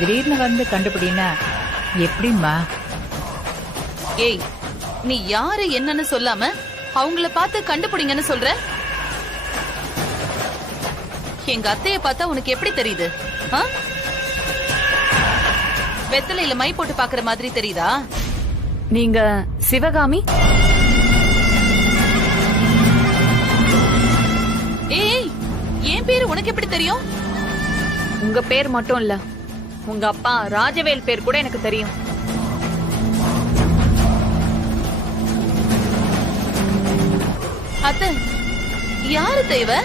திடீர்னு வந்து கண்டுபிடினா எப்படிம்மா? ஏய், நீ யாரு என்னன்னு சொல்லாம அவங்கள பார்த்து கண்டுபிடிங்கன்னு சொல்ற? எங்க அத்தைய பார்த்தா உனக்கு எப்படி தெரியுது? வெத்தலையில மை போட்டு பாக்குற மாதிரி தெரியுதா? நீங்க சிவகாமி? ஏய், என் பேரு உனக்கு எப்படி தெரியும்? உங்க பேர் மட்டும் இல்ல, உங்க அப்பா ராஜவேல் பேர் கூட எனக்கு தெரியும். அத்தை, யாரு தேவ?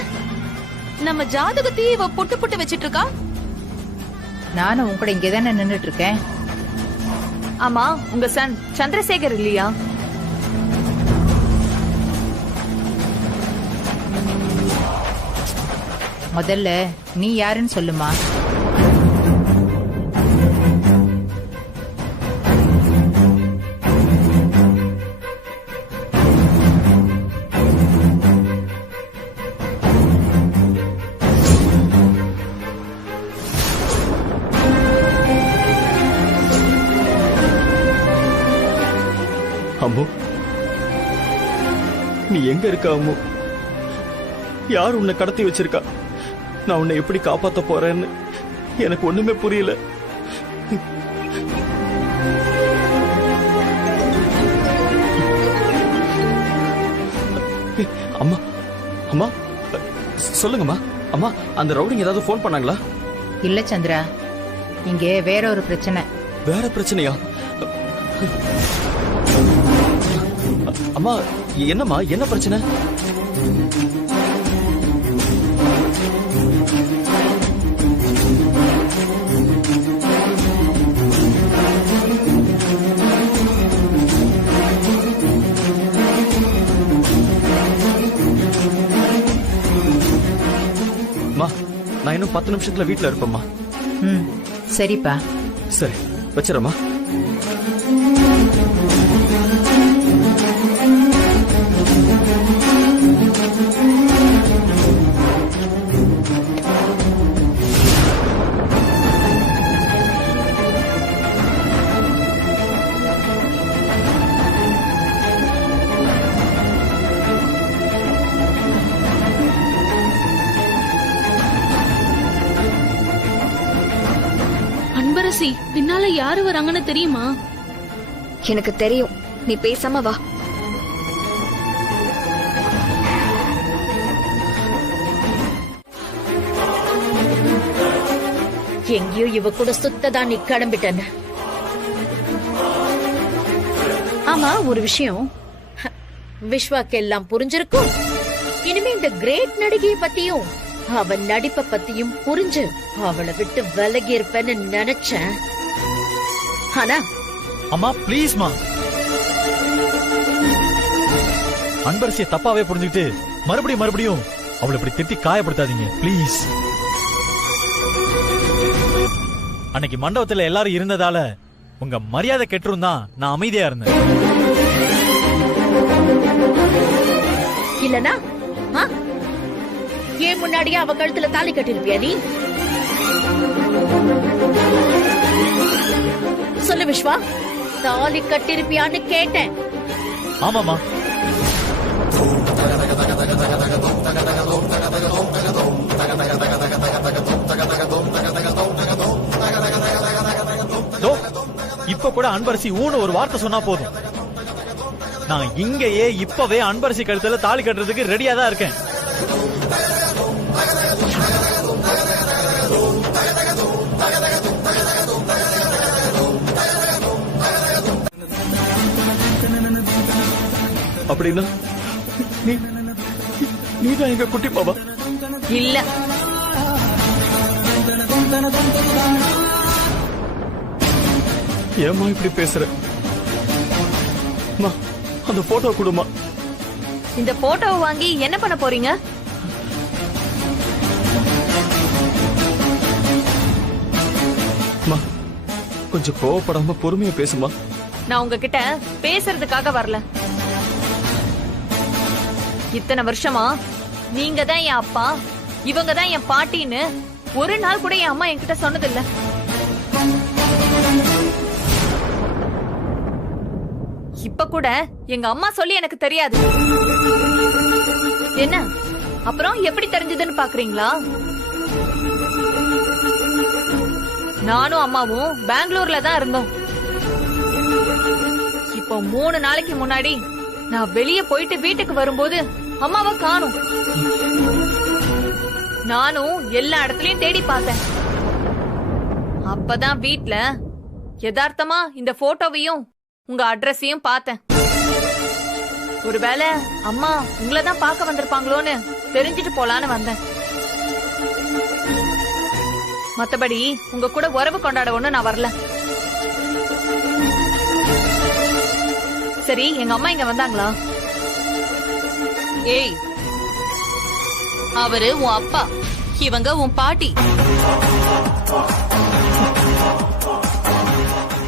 நம்ம ஜாதகத்தையே இவ புட்டு புட்டு வச்சிட்டு இருக்கா. நானும் உன் கூட இங்கதானே நின்னுட்டு இருக்கேன். ஆமா, உங்க சன் சந்திரசேகர் இல்லையா? முதல்ல நீ யாருன்னு சொல்லுமா. அம்மு, நீ எங்க இருக்க அம்மு? யார் உன்னை கடத்தி வச்சிருக்கா? நான் உன்னை எப்படி காப்பாத்த போறேன்னு எனக்கு ஒண்ணுமே புரியல. அம்மா, அம்மா சொல்லுங்கம்மா. அம்மா, அந்த ரவுடிங் ஏதாவது போன் பண்ணாங்களா? இல்ல சந்திரா, இங்கே வேற ஒரு பிரச்சனை. வேற பிரச்சனையா? அம்மா, என்னம்மா, என்ன பிரச்சனை? நான் இன்னும் 10 நிமிஷத்துல வீட்டுல இருப்பேம்மா. சரிப்பா. சரி, வச்சிரம்மா. அன்பரசி, பின்னால யாரு வராங்கன்னு தெரியுமா? எனக்கு தெரியும், நீ பேசாம வா. எங்கேயோ இவ கூட சுத்ததான் நீ கிளம்பிட்டன. ஆமா, ஒரு விஷயம் விஸ்வாக்கு எல்லாம் புரிஞ்சிருக்கும். இனிமே இந்த கிரேட் நடிகையை பத்தியும் அவன் நடிப்பை பத்தியும் புரிஞ்சு அவளை விட்டு விலகி இருப்பேன்னு நினைச்சேன். ஆனா அம்மா ப்ளீஸ்மா, அன்பரசியை தப்பாவே புரிஞ்சுக்கிட்டு மறுபடியும் அவளை இப்படி திட்டி காயப்படுத்தாதீங்க ப்ளீஸ். அன்னைக்கு மண்டபத்துல எல்லாரும் இருந்ததால உங்க மரியாதை கெட்டுரும் தான் நான் அமைதியா இருந்தேன். இல்லனா ஏன் முன்னாடியே அவ கழுத்துல தாலி கட்டிருப்பியா நீ? சொல்லு விஸ்வா, தாலி கட்டிருப்பியான்னு கேட்டேன். ஆமாமா. இப்ப கூட அன்பரசி ஊன்னு ஒரு வார்த்தை சொன்னா போதும், நான் இங்கேயே இப்பவே அன்பரசி கழுத்துல தாலி கட்டுறதுக்கு ரெடியா தான் இருக்கேன். அப்படின்னா நீதான் எங்க குட்டி பாபா? இல்ல, ஏமா இப்படி பேசுற? அந்த போட்டோ கொடுமா. இந்த போட்டோவை வாங்கி என்ன பண்ண போறீங்க? கொஞ்சம் கோவப்படாம பொறுமையா பேசுமா. நான் உங்ககிட்ட பேசுறதுக்காக வரல. இத்தனை வருஷமா நீங்க தான் என் அப்பா, இவங்க தான் என் பாட்டின்னு ஒரு நாள் கூட என் அம்மா என்கிட்ட சொன்னதில்ல. இப்ப கூட எங்க அம்மா சொல்லி எனக்கு தெரியாது. என்ன அப்புறம் எப்படி தெரிஞ்சதுன்னு பாக்குறீங்களா? நானும் அம்மாவும் பெங்களூர்ல தான் இருந்தோம். இப்போ 3 நாளைக்கு முன்னாடி நான் வெளியே போயிட்டு வீட்டுக்கு வரும்போது அம்மாவை காணோம். நானும் எல்லா இடத்துலயும் தேடி பார்த்தேன். அப்பதான் வீட்ல யதார்த்தமா இந்த போட்டோவையும் உங்க அட்ரஸையும் பார்த்தேன். ஒருவேளை அம்மா உங்களை தான் பார்க்க வந்திருப்பாங்களோன்னு தெரிஞ்சிட்டு போலான்னு வந்தேன். மத்தபடி உங்க கூட உறவு கொண்டாட ஒண்ணு நான் வரல. சரி, எங்க அம்மா இங்க வந்தாங்களா? ஏய், அவரு உன் அப்பா, இவங்க உன் பாட்டி.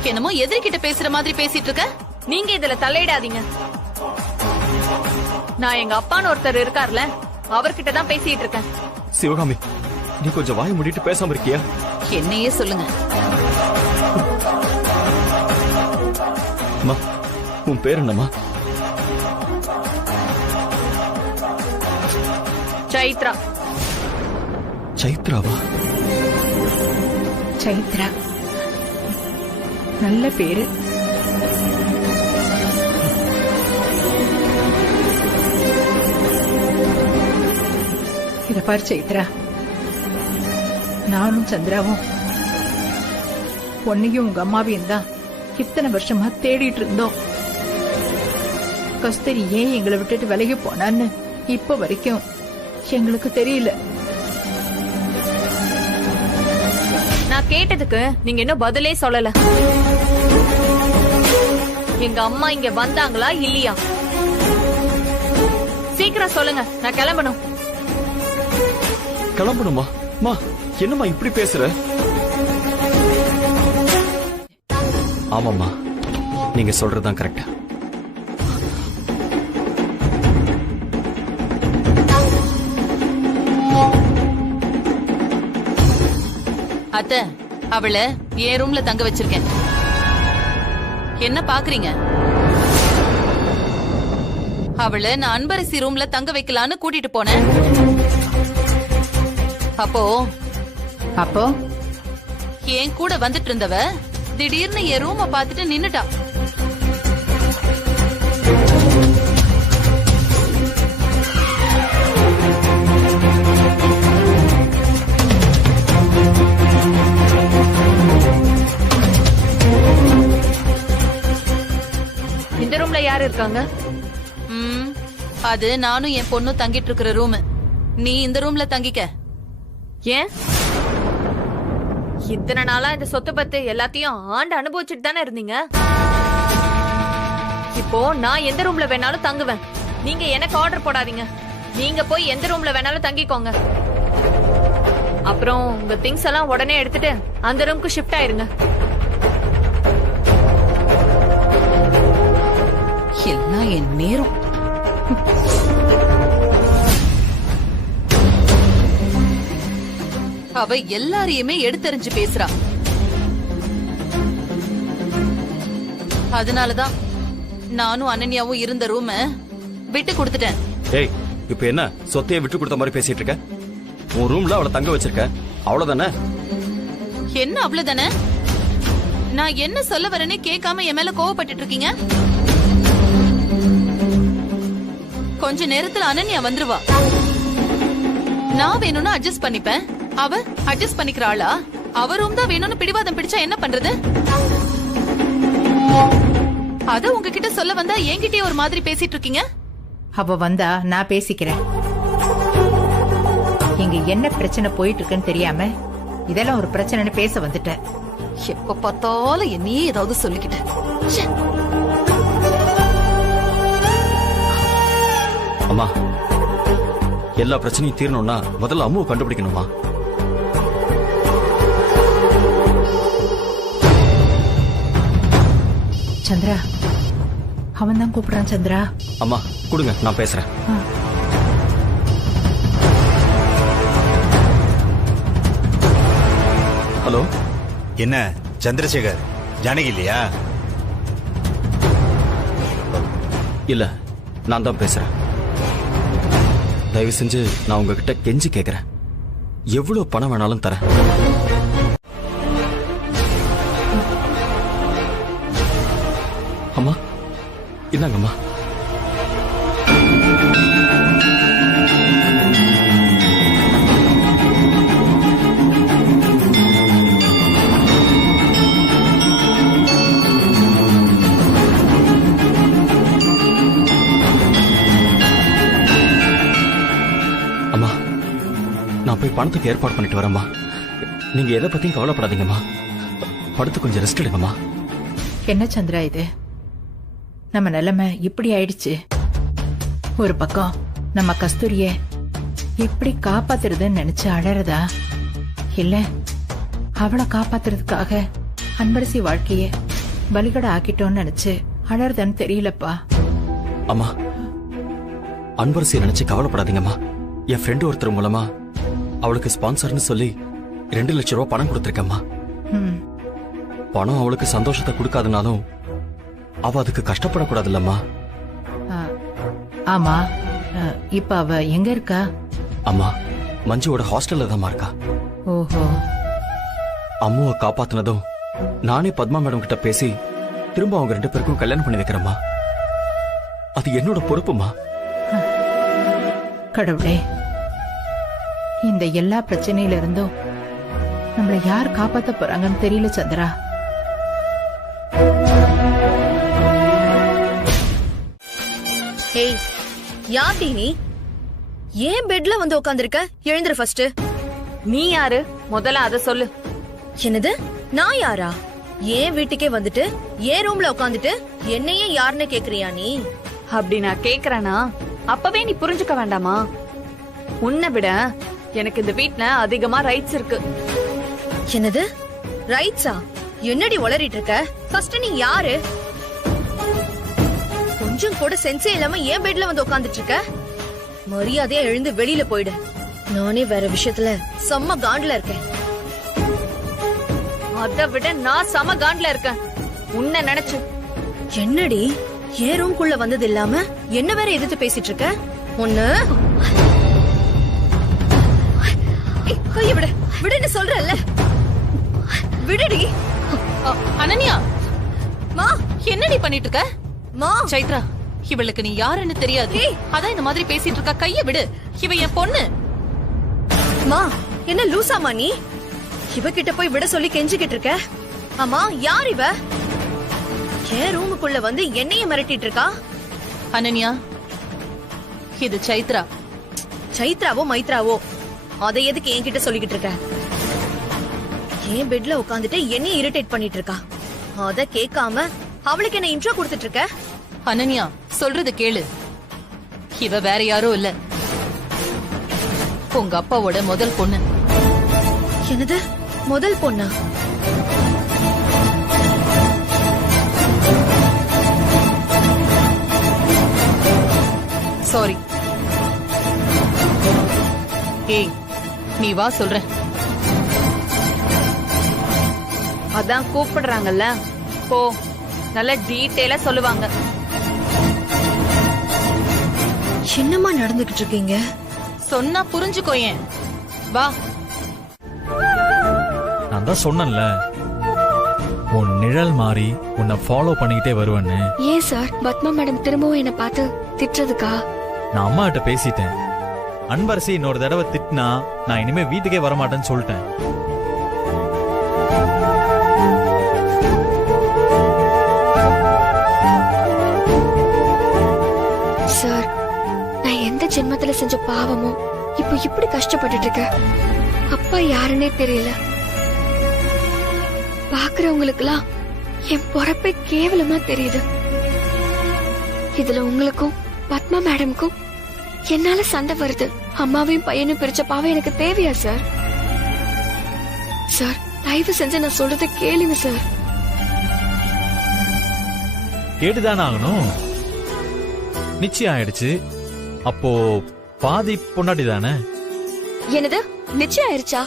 என்னமோ எதிர்கிட்ட பேசுற மாதிரி பேசிட்டு இருக்க. நீங்க இதுல தலையிடாதீங்க. நான் எங்க அப்பான்னு ஒருத்தர் இருக்கார்ல, அவர்கிட்ட தான் பேசிட்டு இருக்கேன். சிவகாமி, நீ கொஞ்சம் வாய் மூடிட்டு பேசாம இருக்கியா? என்னையே சொல்லுங்க. அம்மா, உன் பேர் என்னம்மா? சைத்ரா. சைத்ராவா? சைத்ரா, நல்ல பேரு. இத பாரு சைத்ரா, நானும் சந்திராவும் உன்னையும் உங்க அம்மாவையும் தான் இத்தனை வருஷமா தேடிட்டு இருந்தோம். கஸ்தூரி ஏன் எங்களை விட்டுட்டு விலகி போனான்னு இப்ப வரைக்கும் எங்களுக்கு தெரியல. நான் கேட்டதுக்கு நீங்க இன்னும் பதிலே சொல்லல. எங்க அம்மா இங்க வந்தாங்களா இல்லையா? சீக்கிரம் சொல்லுங்க, நான் கிளம்பணும். கிளம்பணுமா? மா, என்னம்மா இப்படி பேசுற? ஆமாம்மா, நீங்க சொல்றதுதான் கரெக்ட். அத்தை, அவளை என் ரூம்ல தங்க வச்சிருக்கேன். என்ன பாக்குறீங்க? அவளை நான் அன்பரசி ரூம்ல தங்க வைக்கலான்னு கூட்டிட்டு போனேன். அப்போ என் கூட வந்துட்டு இருந்தவ திடீர்னு என் ரூம பாத்துட்டு நின்னுட்டா. இந்த ரூம்ல யாரு இருக்காங்க? அது நானும் என் பொண்ணும் தங்கிட்டு இருக்கிற ரூம். நீ இந்த ரூம்ல தங்கிக்க. ஏன் இத்தனை நாளா இந்த சொத்து பத்து எல்லாத்தையும் ஆண்டு அனுபவிச்சுட்டு தானே இருந்தீங்க? இப்போ நான் எந்த ரூம்ல வேணாலும் தங்குவேன். நீங்க எனக்கு ஆர்டர் போடாதீங்க. நீங்க போய் எந்த ரூம்ல வேணாலும் தங்கிக்கோங்க. அப்புறம் உங்க திங்ஸ் எல்லாம் உடனே எடுத்துட்டு அந்த ரூம்க்கு ஷிஃப்ட் ஆயிருங்க. எல்லாம் என் நேரம். அவ எல்லாரையுமே எடுத்தறிஞ்சு பேசுறா. அதனாலதான் நானும் அனன்யாவும் இருந்த ரூம விட்டு கொடுத்துட்டேன். ஏய், இப்ப என்ன சொத்தைய விட்டு கொடுத்த மாதிரி பேசிட்டு இருக்க? உன் ரூம்ல அவளை தங்க வச்சிருக்க, அவ்வளவுதானே? என்ன அவ்வளவுதானே? நான் என்ன சொல்ல வரேன்னு கேட்காம என் மேல கோவப்பட்டு இருக்கீங்க. கொஞ்ச நேரத்துல அனன்யா வந்துருவா. நான் வேணும்னு அட்ஜஸ்ட் பண்ணிப்பேன். அவ அட்ஜஸ்ட் பண்ணிக்கிறாளா? அவ ரூம் தான் வேணும்னு பிடிவாதம் பிடிச்சா என்ன பண்றது? அத உங்ககிட்ட சொல்ல வந்தா என்கிட்டயே ஒரு மாதிரி பேசிட்டு இருக்கீங்க. அவ வந்தா நான் பேசிக்கிறேன். இங்க என்ன பிரச்சனை போயிட்டு இருக்குன்னு தெரியாம இதெல்லாம் ஒரு பிரச்சனைன்னு பேச வந்துட்டேன். எப்ப பார்த்தாலும் என்னையே ஏதாவது சொல்லிக்கிட்டேன். அம்மா, எல்லா பிரச்சனையும் தீரணும்னா முதல்ல அம்முவை கண்டுபிடிக்கணுமா? சந்திரா, அவன் தான் கூப்பிடுறான். சந்திரா, அம்மா கொடுங்க, நான் பேசுறேன். ஆ. ஹலோ, என்ன சந்திரசேகர், ஜானகி இல்லையா? இல்ல, நான் தான் பேசுறேன். தயவு செஞ்சு நான் உங்ககிட்ட கெஞ்சி கேக்குறேன். எவ்வளவு பணம் வேணாலும் தரேன். அம்மா, இந்தாங்கம்மா. அம்மா, நான் போய் பணத்துக்கு ஏற்பாடு பண்ணிட்டு வரேம்மா. நீங்க எதை பத்தியும் கவலைப்படாதீங்கம்மா. படுத்து கொஞ்சம் ரெஸ்ட் எடுங்கம்மா. என்ன சந்திரா இது? நம்ம நிலைமை இப்படி ஆயிடுச்சு. ஒரு பக்கம் நம்ம கஸ்தூரிய எப்படி காப்பாத்துறதுன்னு நினைச்சு அழறதா, இல்ல அவளை காப்பாத்துறதுக்காக அன்பரசி வாழ்க்கைய பலிகடை ஆக்கிட்டோம்னு நினைச்சு அழறதான்னு தெரியலப்பா. அம்மா, அன்பரசியை நினைச்சு கவலைப்படாதீங்கம்மா. என் ஃப்ரெண்டு ஒருத்தர் மூலமா அவளுக்கு ஸ்பான்சர்னு சொல்லி 2 லட்சம் ரூபாய் பணம் கொடுத்திருக்கேம்மா. ம், பணம் அவளுக்கு சந்தோஷத்தை கொடுக்காதுனாலும் அவ அதுக்கு கஷ்டப்படக்கூடாதுல்லம்மா. ஆ, ஆமா. இப்ப அவ எங்க இருக்கா? அம்மா, மஞ்சுவோட ஹாஸ்டல்ல தான் இருக்கா. ஓஹோ. அம்முவை காப்பாத்தினதும் நானே பத்மா மேடம் கிட்ட பேசி திரும்ப அவங்க 2 பேருக்கும் கல்யாணம் பண்ணி வைக்கிறேம்மா. அது என்னோட பொறுப்புமா. கடவுளே, இந்த எல்லா பிரச்சனையில இருந்தும் நம்மள யார் காப்பாத்த போறாங்கன்னு தெரியல சந்திரா. ஏய், யார்டி நீ? ஏன் பெட்ல வந்து உட்கார்ந்திருக்க? எழுந்துரு ஃபர்ஸ்ட். நீ யாரு? முதல்ல அத சொல்லு. என்னது? நான் யாரா? ஏன் வீட்டுக்கே வந்துட்டு ஏன் ரூம்ல உட்காந்துட்டு என்னையே யாருன்னு கேக்குறியா நீ? அப்படி நான் கேக்குறேனா அப்பவே நீ புரிஞ்சுக்க வேண்டாமா? உன்னை விட எனக்கு இந்த வீட்ல அதிகமா ரைட்ஸ் இருக்கு. என்னது ரைட்ஸா? என்னடி உளறிட்டு இருக்க? ஃபர்ஸ்ட் நீ யாரு? கொஞ்சம் கூட சென்ஸே இல்லாம ஏன் பெட்ல வந்து உட்கார்ந்துட்டு இருக்க? மரியாதையா எழுந்து வெளியில போயிடு. நானே வேற விஷயத்துல செம்ம காண்டுல இருக்கேன். அதை விட நான் சம காண்ட்ல இருக்கேன் உன்னை நினைச்சு. என்னடி ஏன் ரூம்குள்ள வந்தது இல்லாம என்ன வேற எதிர்த்து பேசிட்டு இருக்க? ஒண்ணு கைய விடு, விடுன்னு சொல்றல்ல. விடுடி. அனன்யா, மா, என்னடி பண்ணிட்டு இருக்க? மா, சைத்ரா, இவளுக்கு நீ யாருன்னு தெரியாது. அதான் இந்த மாதிரி பேசிட்டு இருக்கா. கைய விடு, இவ என் பொண்ணு. மா, என்ன லூசாமா நீ? இவகிட்ட போய் விட சொல்லி கெஞ்சிக்கிட்டு இருக்க? ஆமா, யார் இவ? ஏன் ரூமுக்குள்ள வந்து என்னைய மிரட்டிட்டு இருக்கா? அனன்யா, இது சைத்ரா. சைத்ராவோ மைத்ராவோ அதை எதுக்கு என்கிட்ட சொல்லிக்கிட்டு இருக்க? ஏன் பெட்ல உட்காந்துட்டு என்னைய இரிட்டேட் பண்ணிட்டு இருக்கா? அத கேட்காம அவளுக்கு என்ன இன்ட்ரோ கொடுத்துட்டு இருக்க? அனன்யா, சொல்றது கேளு. இவ வேற யாரும் இல்ல, உங்க அப்பாவோட முதல் பொண்ணு. என்னது முதல் பொண்ணா? சாரி. ஏய், நீ வா சொல்றேன். அதான் கூப்பிடுறாங்கல்ல, போ. நல்ல டீட்டெயிலா சொல்லுவாங்க. என்னமா நடந்துகிட்டு இருக்கீங்க? சொன்னா புரிஞ்சுக்கோயேன். வா. நான் தான் சொன்னேன்ல, உன் நிழல் மாறி உன்னை ஃபாலோ பண்ணிக்கிட்டே வருவேன்னு. ஏன் சார் பத்மா மேடம் திரும்பவும் என்ன பார்த்து திட்டுறதுக்கா? நான் அம்மா கிட்ட பேசிட்டேன். அன்பரசி இன்னொரு தடவை திட்டினா நான் இனிமே வீட்டுக்கே வரமாட்டேன்னு சொல்லிட்டேன். சார், நான் எந்த ஜென்மத்துல செஞ்ச பாவமோ இப்போ இப்படி கஷ்டப்பட்டுட்டு இருக்கேன். அப்பா யாருன்னே தெரியல. பாக்குறவங்களுக்கெல்லாம் என் பொறப்பே கேவலமா தெரியுது. இதுல உங்களுக்கும் பத்மா மேடம்க்கும் என்னால சண்டை வருது. அம்மாவையும் பையனும் பிரிச்ச பாவம் எனக்கு தேவையா சார்? சார், தயவு செஞ்சு நான் சொல்றதை கேளுங்க சார். கேட்டுதானே ஆகணும். நிச்சயம் ஆயிடுச்சு. அப்போ பாதி பொண்டாட்டி தானே? என்னது நிச்சயம் ஆயிருச்சா?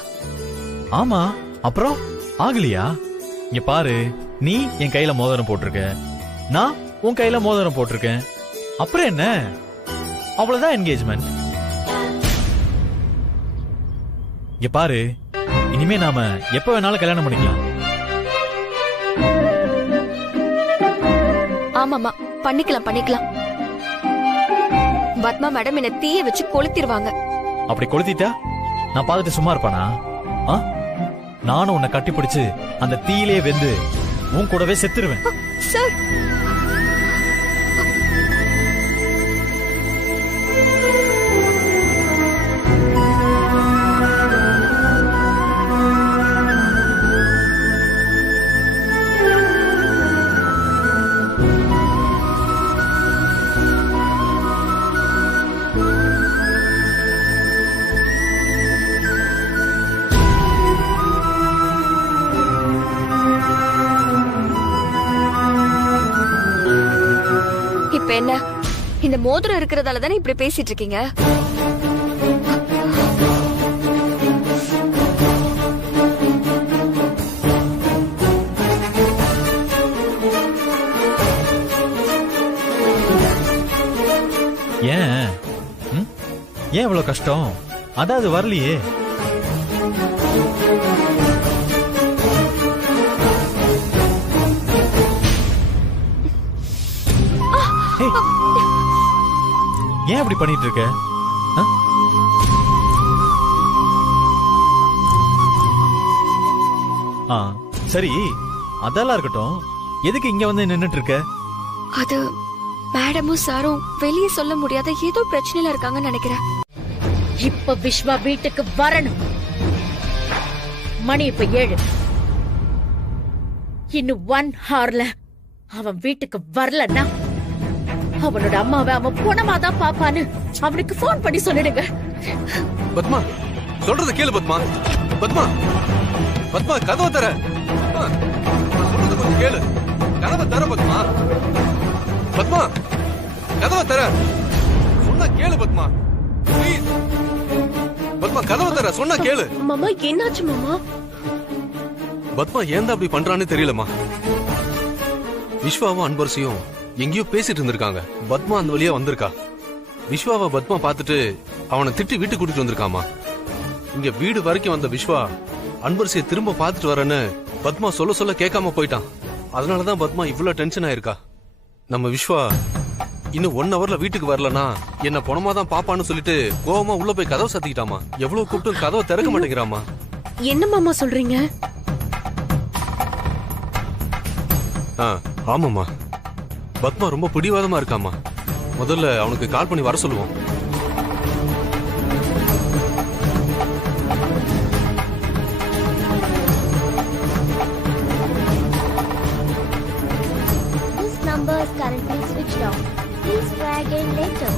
ஆமா, அப்புறம் ஆகலையா? இங்க பாரு, நீ என் கையில மோதிரம் போட்டிருக்க, நான் உன் கையில மோதிரம் போட்டிருக்கேன். அப்புறம் என்ன? அவ்வளவுதான் என்கேஜ்மெண்ட். இங்க பாரு, இனிமே நாம எப்ப வேணாலும் கல்யாணம் பண்ணிக்கலாம். ஆமாமா, பண்ணிக்கலாம். பத்மா மேடம் என்ன தீய வச்சு கொளுத்திடுவாங்க. அப்படி கொளுத்திட்டா நான் பார்த்துட்டு சும்மா இருப்பானா? நானும் உன்னை கட்டி பிடிச்சு அந்த தீயிலே வெந்து உன் கூடவே செத்துருவேன். சார், இப்ப என்ன, இந்த மோதிரம் இருக்கிறதால தானே இப்படி பேசிட்டு இருக்கீங்க? ஏன் ஏன் இவ்வளவு கஷ்டம்? அதான் அது வரலையே. ஏன் அப்படி பண்ணிட்டு இருக்க? சரி, அதெல்லாம் இருக்கட்டும். எதுக்கு இங்க வந்து நின்னுட்டு இருக்க? அது மேடமும் சாரும் வெளியே சொல்ல முடியாத ஏதோ பிரச்சனையில இருக்காங்கன்னு நினைக்கிறேன். இப்ப விஸ்வா வீட்டுக்கு வரணும். மணி இப்ப 7. இன்னும் 1 ஹவர்ல அவன் வீட்டுக்கு வரலன்னா அவனோட அம்மாவை அவன் போனமாதான் பாப்பான்னு அவனுக்கு போன் பண்ணி சொல்லிடுங்க. பத்மா, சொல்றது கேளு பத்மா. பத்மா, பத்மா, கதவை தர. சொல்றது கொஞ்சம் கேளு. கதவை தர பத்மா. பத்மா, கதவை தர. சொன்னா கேளு பத்மா. ப்ளீஸ் பத்மா, கதவை தர. சொன்னா கேளு. மாமா, என்னாச்சு மாமா? பத்மா ஏன் அப்படி பண்றான்னு தெரியலமா. விஸ்வாவும் அன்பரசியும் எங்கேயோ பேசிட்டு இருந்திருக்காங்க. பத்மா அந்த வழியா வந்திருக்கா. விஸ்வாவை பத்மா பார்த்துட்டு அவனை திட்டி வீட்டுக்கு கூட்டிட்டு வந்திருக்காமா. இங்க வீடு வரைக்கும் வந்த விஸ்வா அன்பரசியை திரும்ப பார்த்துட்டு வரேன்னு பத்மா சொல்ல கேட்காம போயிட்டான். அதனாலதான் பத்மா இவ்வளவு டென்ஷன் ஆயிருக்கா. நம்ம விஸ்வா இன்னும் 1 ஹவர்ல வீட்டுக்கு வரலனா என்ன பொணமாதான் பாப்பான்னு சொல்லிட்டு கோவமா உள்ள போய் கதவை சாத்திக்கிட்டாமா. எவ்வளவு கூப்பிட்டு கதவை திறக்க மாட்டேங்கிறாமா. என்ன மாமா சொல்றீங்க? ஆமாமா, பத்மா ரொம்ப பிடிவாதமா இருக்காமா. முதல்ல அவனுக்கு கால் பண்ணி வர சொல்லுவோம். This number is currently switched off. Please try again later.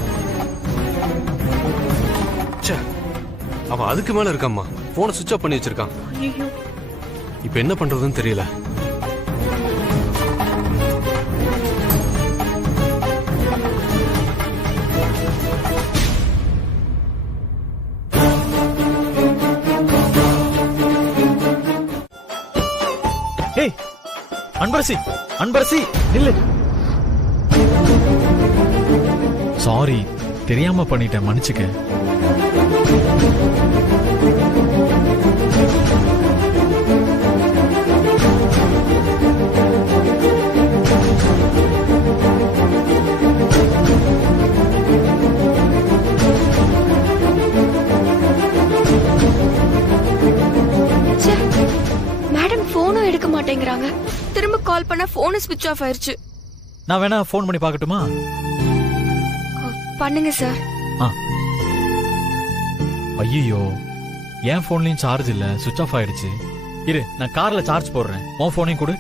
அவன் அதுக்கு மேல இருக்காமா. போனை சுவிட்ச் ஆஃப் பண்ணி வச்சிருக்கான். இப்ப என்ன பண்றதுன்னு தெரியல. அன்பரசி நில்லு. சாரி, தெரியாம பண்ணிட்டேன், மன்னிச்சுக்க. மேடம் போனும் எடுக்க மாட்டேங்கிறாங்க. திரும்ப கால் பண்ண போன் ஸ்விட்ச் ஆஃப் ஆயிருச்சு. நான் வேணா போன் பண்ணி பார்க்கட்டுமா? பண்ணுங்க சார். ஐயோ, என் போன்லயும் சார்ஜ் இல்ல, ஸ்விட்ச் ஆஃப் ஆயிடுச்சு. இரு, நான் கார்ல சார்ஜ் போடுறேன். உன் போனையும் கொடு.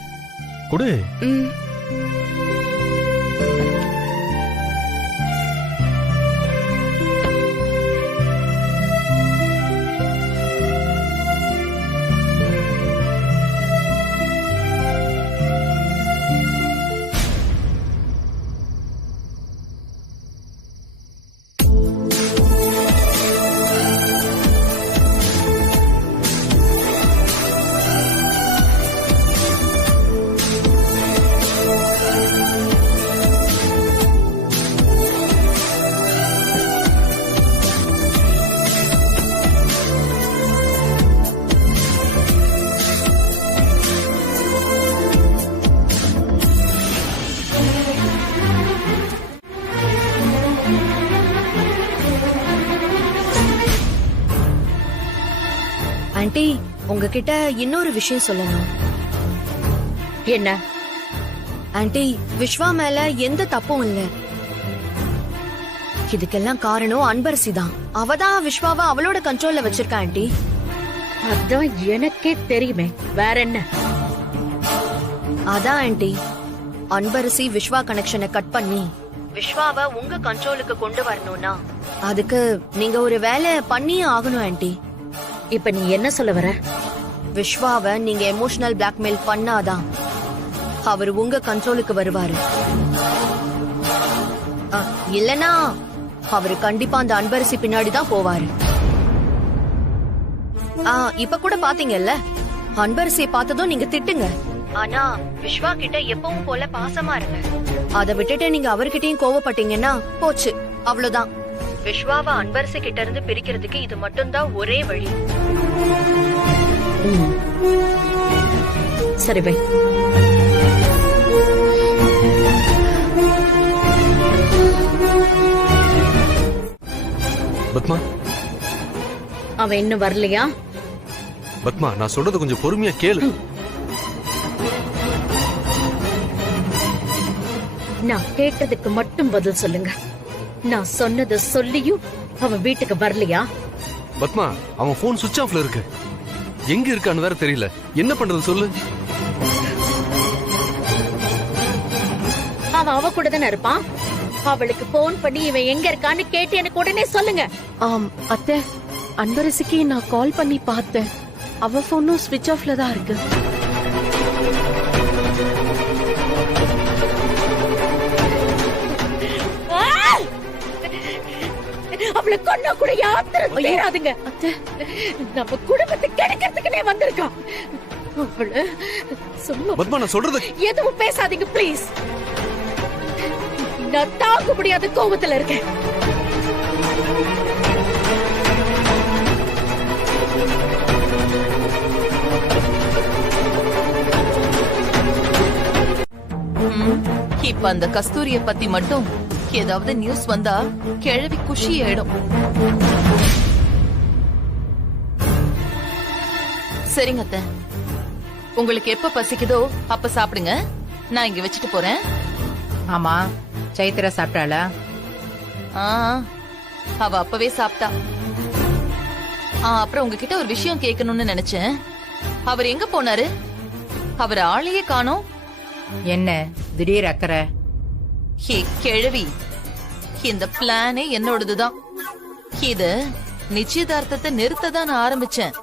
ஆண்டி உங்ககிட்ட இன்னொரு விஷயம் சொல்லணும். என்ன? ஆண்டி விஸ்வா மேல எந்த தப்பும் இல்ல. இதுக்கெல்லாம் காரணம் அன்பரசி தான். அவதான் விஸ்வாவை அவளோட கண்ட்ரோல்ல வச்சிருக்கா ஆண்டி. அதான் எனக்கே தெரியுமே, வேற என்ன? அதான் ஆண்டி அன்பரசி விஸ்வா கனெக்ஷனை கட் பண்ணி விஸ்வாவை உங்க கண்ட்ரோலுக்கு கொண்டு வரணும்னா அதுக்கு நீங்க ஒரு வேலை பண்ணியே ஆகணும் ஆண்டி. இப்ப நீ என்ன சொல்ல வர? விஸ்வாவை நீங்க எமோஷனல் பிளாக்மெயில் பண்ணாதான் அவர் உங்க கண்ட்ரோலுக்கு வருவாரு. இல்லனா அவரு கண்டிப்பா அந்த அன்பரசி பின்னாடி தான் போவாரு. இப்ப கூட பாத்தீங்கல்ல, அன்பரசியை பார்த்ததும் நீங்க திட்டுங்க, ஆனா விஸ்வா கிட்ட எப்பவும் போல பாசமா இருங்க. அத விட்டுட்டு நீங்க அவர்கிட்டயும் கோவப்பட்டீங்கன்னா போச்சு, அவ்வளவுதான். விஸ்வாவை அன்பரசி கிட்ட இருந்து பிரிக்கிறதுக்கு இது மட்டும்தான் ஒரே வழி. சரி பை. பத்மா, அவன் இன்னும் வரலையா? பத்மா, நான் சொல்றது கொஞ்சம் பொறுமையா கேளு. நான் கேட்டதுக்கு மட்டும் பதில் சொல்லுங்க. நான் சொன்னதை சொல்லியும் அவன் வீட்டுக்கு வரலையா? பத்மா, அவன் போன் சுவிட்ச் ஆஃப்ல இருக்கு. எங்க இருக்கான்னு வேற தெரியல. என்ன பண்றது சொல்லு. அவன் அவ கூட தானே இருப்பான். அவளுக்கு போன் பண்ணி இவன் எங்க இருக்கான்னு கேட்டு எனக்கு உடனே சொல்லுங்க. அத்தை, அன்பரசிக்கு நான் கால் பண்ணி பார்த்தேன். அவ போனும் ஸ்விட்ச் ஆஃப்ல தான் இருக்கு. அவளை கொன்னா கூட யாத்திரம் தேராதுங்க. நம்ம குடும்பத்தை கெடுக்கிறதுக்குனே வந்திருக்கா. அவளை சும்மா பத்மா, நான் சொல்றது எதுவும் பேசாதீங்க ப்ளீஸ். நான் தாங்க முடியாத கோபத்துல இருக்கேன். இப்ப அந்த கஸ்தூரிய பத்தி மட்டும் ஏதாவது நியூஸ் வந்தா கிழவி குஷி ஆயிடும். சரிங்க அத்தை, உங்களுக்கு எப்ப பசிக்குதோ அப்ப சாப்பிடுங்க. நான் இங்க வச்சுட்டு போறேன். ஆமா, சைத்திரா சாப்பிட்டாளா? அவ அப்பவே சாப்பிட்டா. அப்புறம் உங்ககிட்ட ஒரு விஷயம் கேட்கணும்னு நினைச்சேன். அவர் எங்க போனாரு? அவர் ஆளையே காணோம். என்ன திடீர் அக்கறை? ஹே கிழவி, இந்த பிளானே என்னோடதுதான். இது நிச்சயதார்த்தத்தை நிறுத்த தான் நான் ஆரம்பிச்சேன்.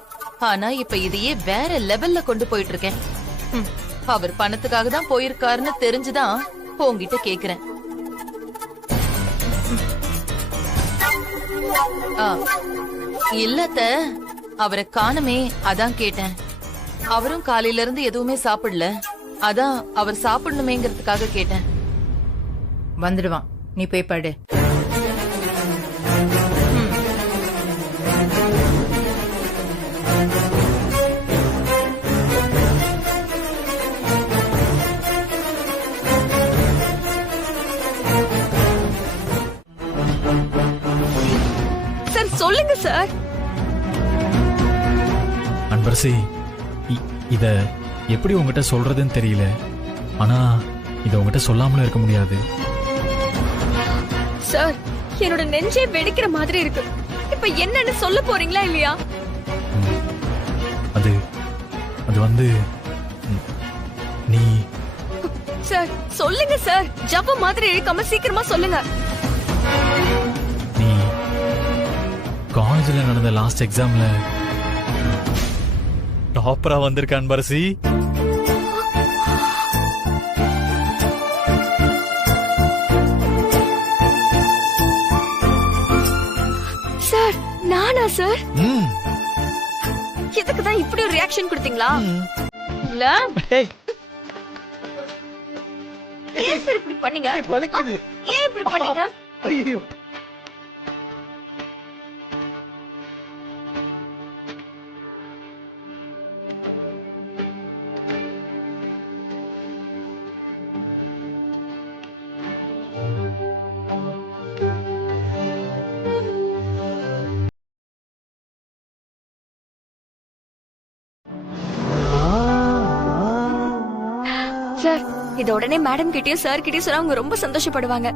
ஆனா இப்ப இதையே வேற லெவல்ல கொண்டு போயிட்டு இருக்கேன். அவர் பணத்துக்காக தான் போயிருக்காருன்னு தெரிஞ்சுதான் உங்ககிட்ட கேக்குறேன். இல்லத்த, அவரை காணுமே, அதான் கேட்டேன். அவரும் காலையில இருந்து எதுவுமே சாப்பிடல, அதான் அவர் சாப்பிடணுமேங்கிறதுக்காக கேட்டேன். வந்துடுவான், நீ போய் படு. சார் சொல்லுங்க சார். அன்பரசி, இத எப்படி உங்ககிட்ட சொல்றதுன்னு தெரியல. ஆனா இத உங்ககிட்ட சொல்லாமல இருக்க முடியாது. சார், என்னோட நெஞ்சே வெடிக்கிற மாதிரி இருக்கு. இப்ப என்னன்னு சொல்ல போறீங்களா இல்லையா? அது அது வந்து நீ. சார் சொல்லுங்க சார், ஜப்ப மாதிரி இருக்காம சீக்கிரமா சொல்லுங்க. நீ காலேஜ்ல நடந்த லாஸ்ட் எக்ஸாம்ல டாப்பரா வந்திருக்க அன்பரசி. சார் நானா சார்? இதுக்குதான் இப்படி ஒரு ரியாக்ஷன் கொடுத்தீங்களா? இல்ல ஏன் சார் இப்படி பண்ணீங்க? ஏன் இப்படி பண்ணீங்க? இத உடனே மேடம் கிட்டயும் சார் கிட்டயும் சொன்னா அவங்க ரொம்ப சந்தோஷப்படுவாங்க.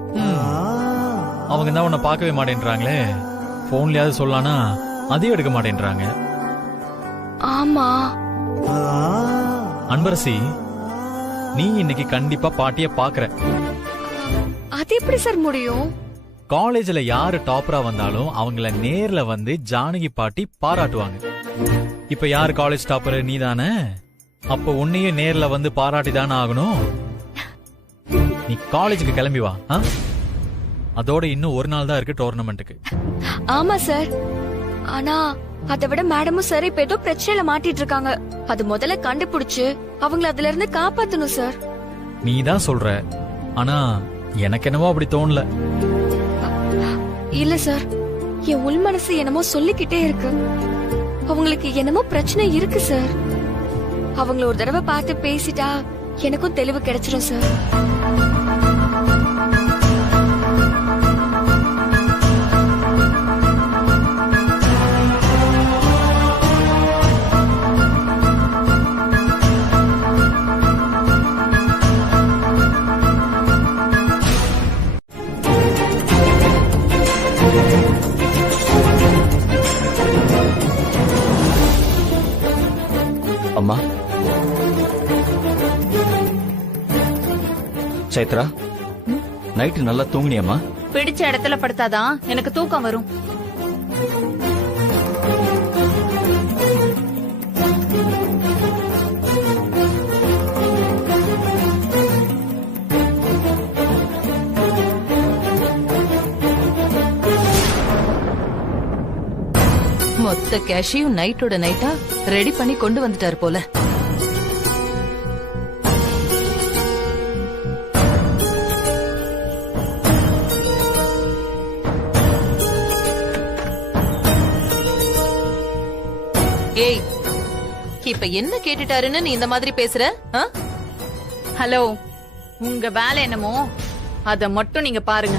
அவங்க தான் உன்னை பார்க்கவே மாட்டேன்றாங்களே, போன்லயாவது சொல்லலாம்னா அதையும் எடுக்க மாட்டேன்றாங்க. ஆமா அன்பரசி, நீ இன்னைக்கு கண்டிப்பா பாட்டிய பாக்குற. அது எப்படி சார் முடியும்? காலேஜ்ல யாரு டாப்பரா வந்தாலும் அவங்கள நேர்ல வந்து ஜானகி பாட்டி பாராட்டுவாங்க. இப்ப யாரு காலேஜ் டாப்பர்? நீ தானே. அப்ப உன்னையும் நேர்ல வந்து பாராட்டி தானே ஆகணும். நீ காலேஜுக்கு கிளம்பி வா. அதோட இன்னும் ஒரு நாள் தான் இருக்கு டோர்னமெண்ட்டுக்கு. ஆமா சார், ஆனா அதை விட மேடமும் சார் இப்ப ஏதோ பிரச்சனையில மாட்டிட்டு இருக்காங்க. அது முதல்ல கண்டுபிடிச்சு அவங்கள அதுல இருந்து காப்பாத்தணும் சார். நீ தான் சொல்ற, ஆனா எனக்கு என்னவோ அப்படி தோணல. இல்ல சார், என் உள் மனசு என்னமோ சொல்லிக்கிட்டே இருக்கு. அவங்களுக்கு என்னமோ பிரச்சனை இருக்கு சார். அவங்கள ஒரு தடவை பார்த்து பேசிட்டா எனக்கும் தெளிவு கிடைச்சிடும் சார். அம்மா, சைத்ரா, நைட்டு நல்லா தூங்குனியம்மா? பிடிச்ச இடத்துல படுத்தாதான் எனக்கு தூக்கம் வரும். மொத்த கேஷையும் நைட்டோட நைட்டா ரெடி பண்ணி கொண்டு வந்துட்டாரு போல. ஏய், இப்ப என்ன கேட்டுட்டாருன்னு நீ இந்த மாதிரி பேசுற? ஹலோ, உங்க வேலை என்னமோ அத மட்டும் நீங்க பாருங்க.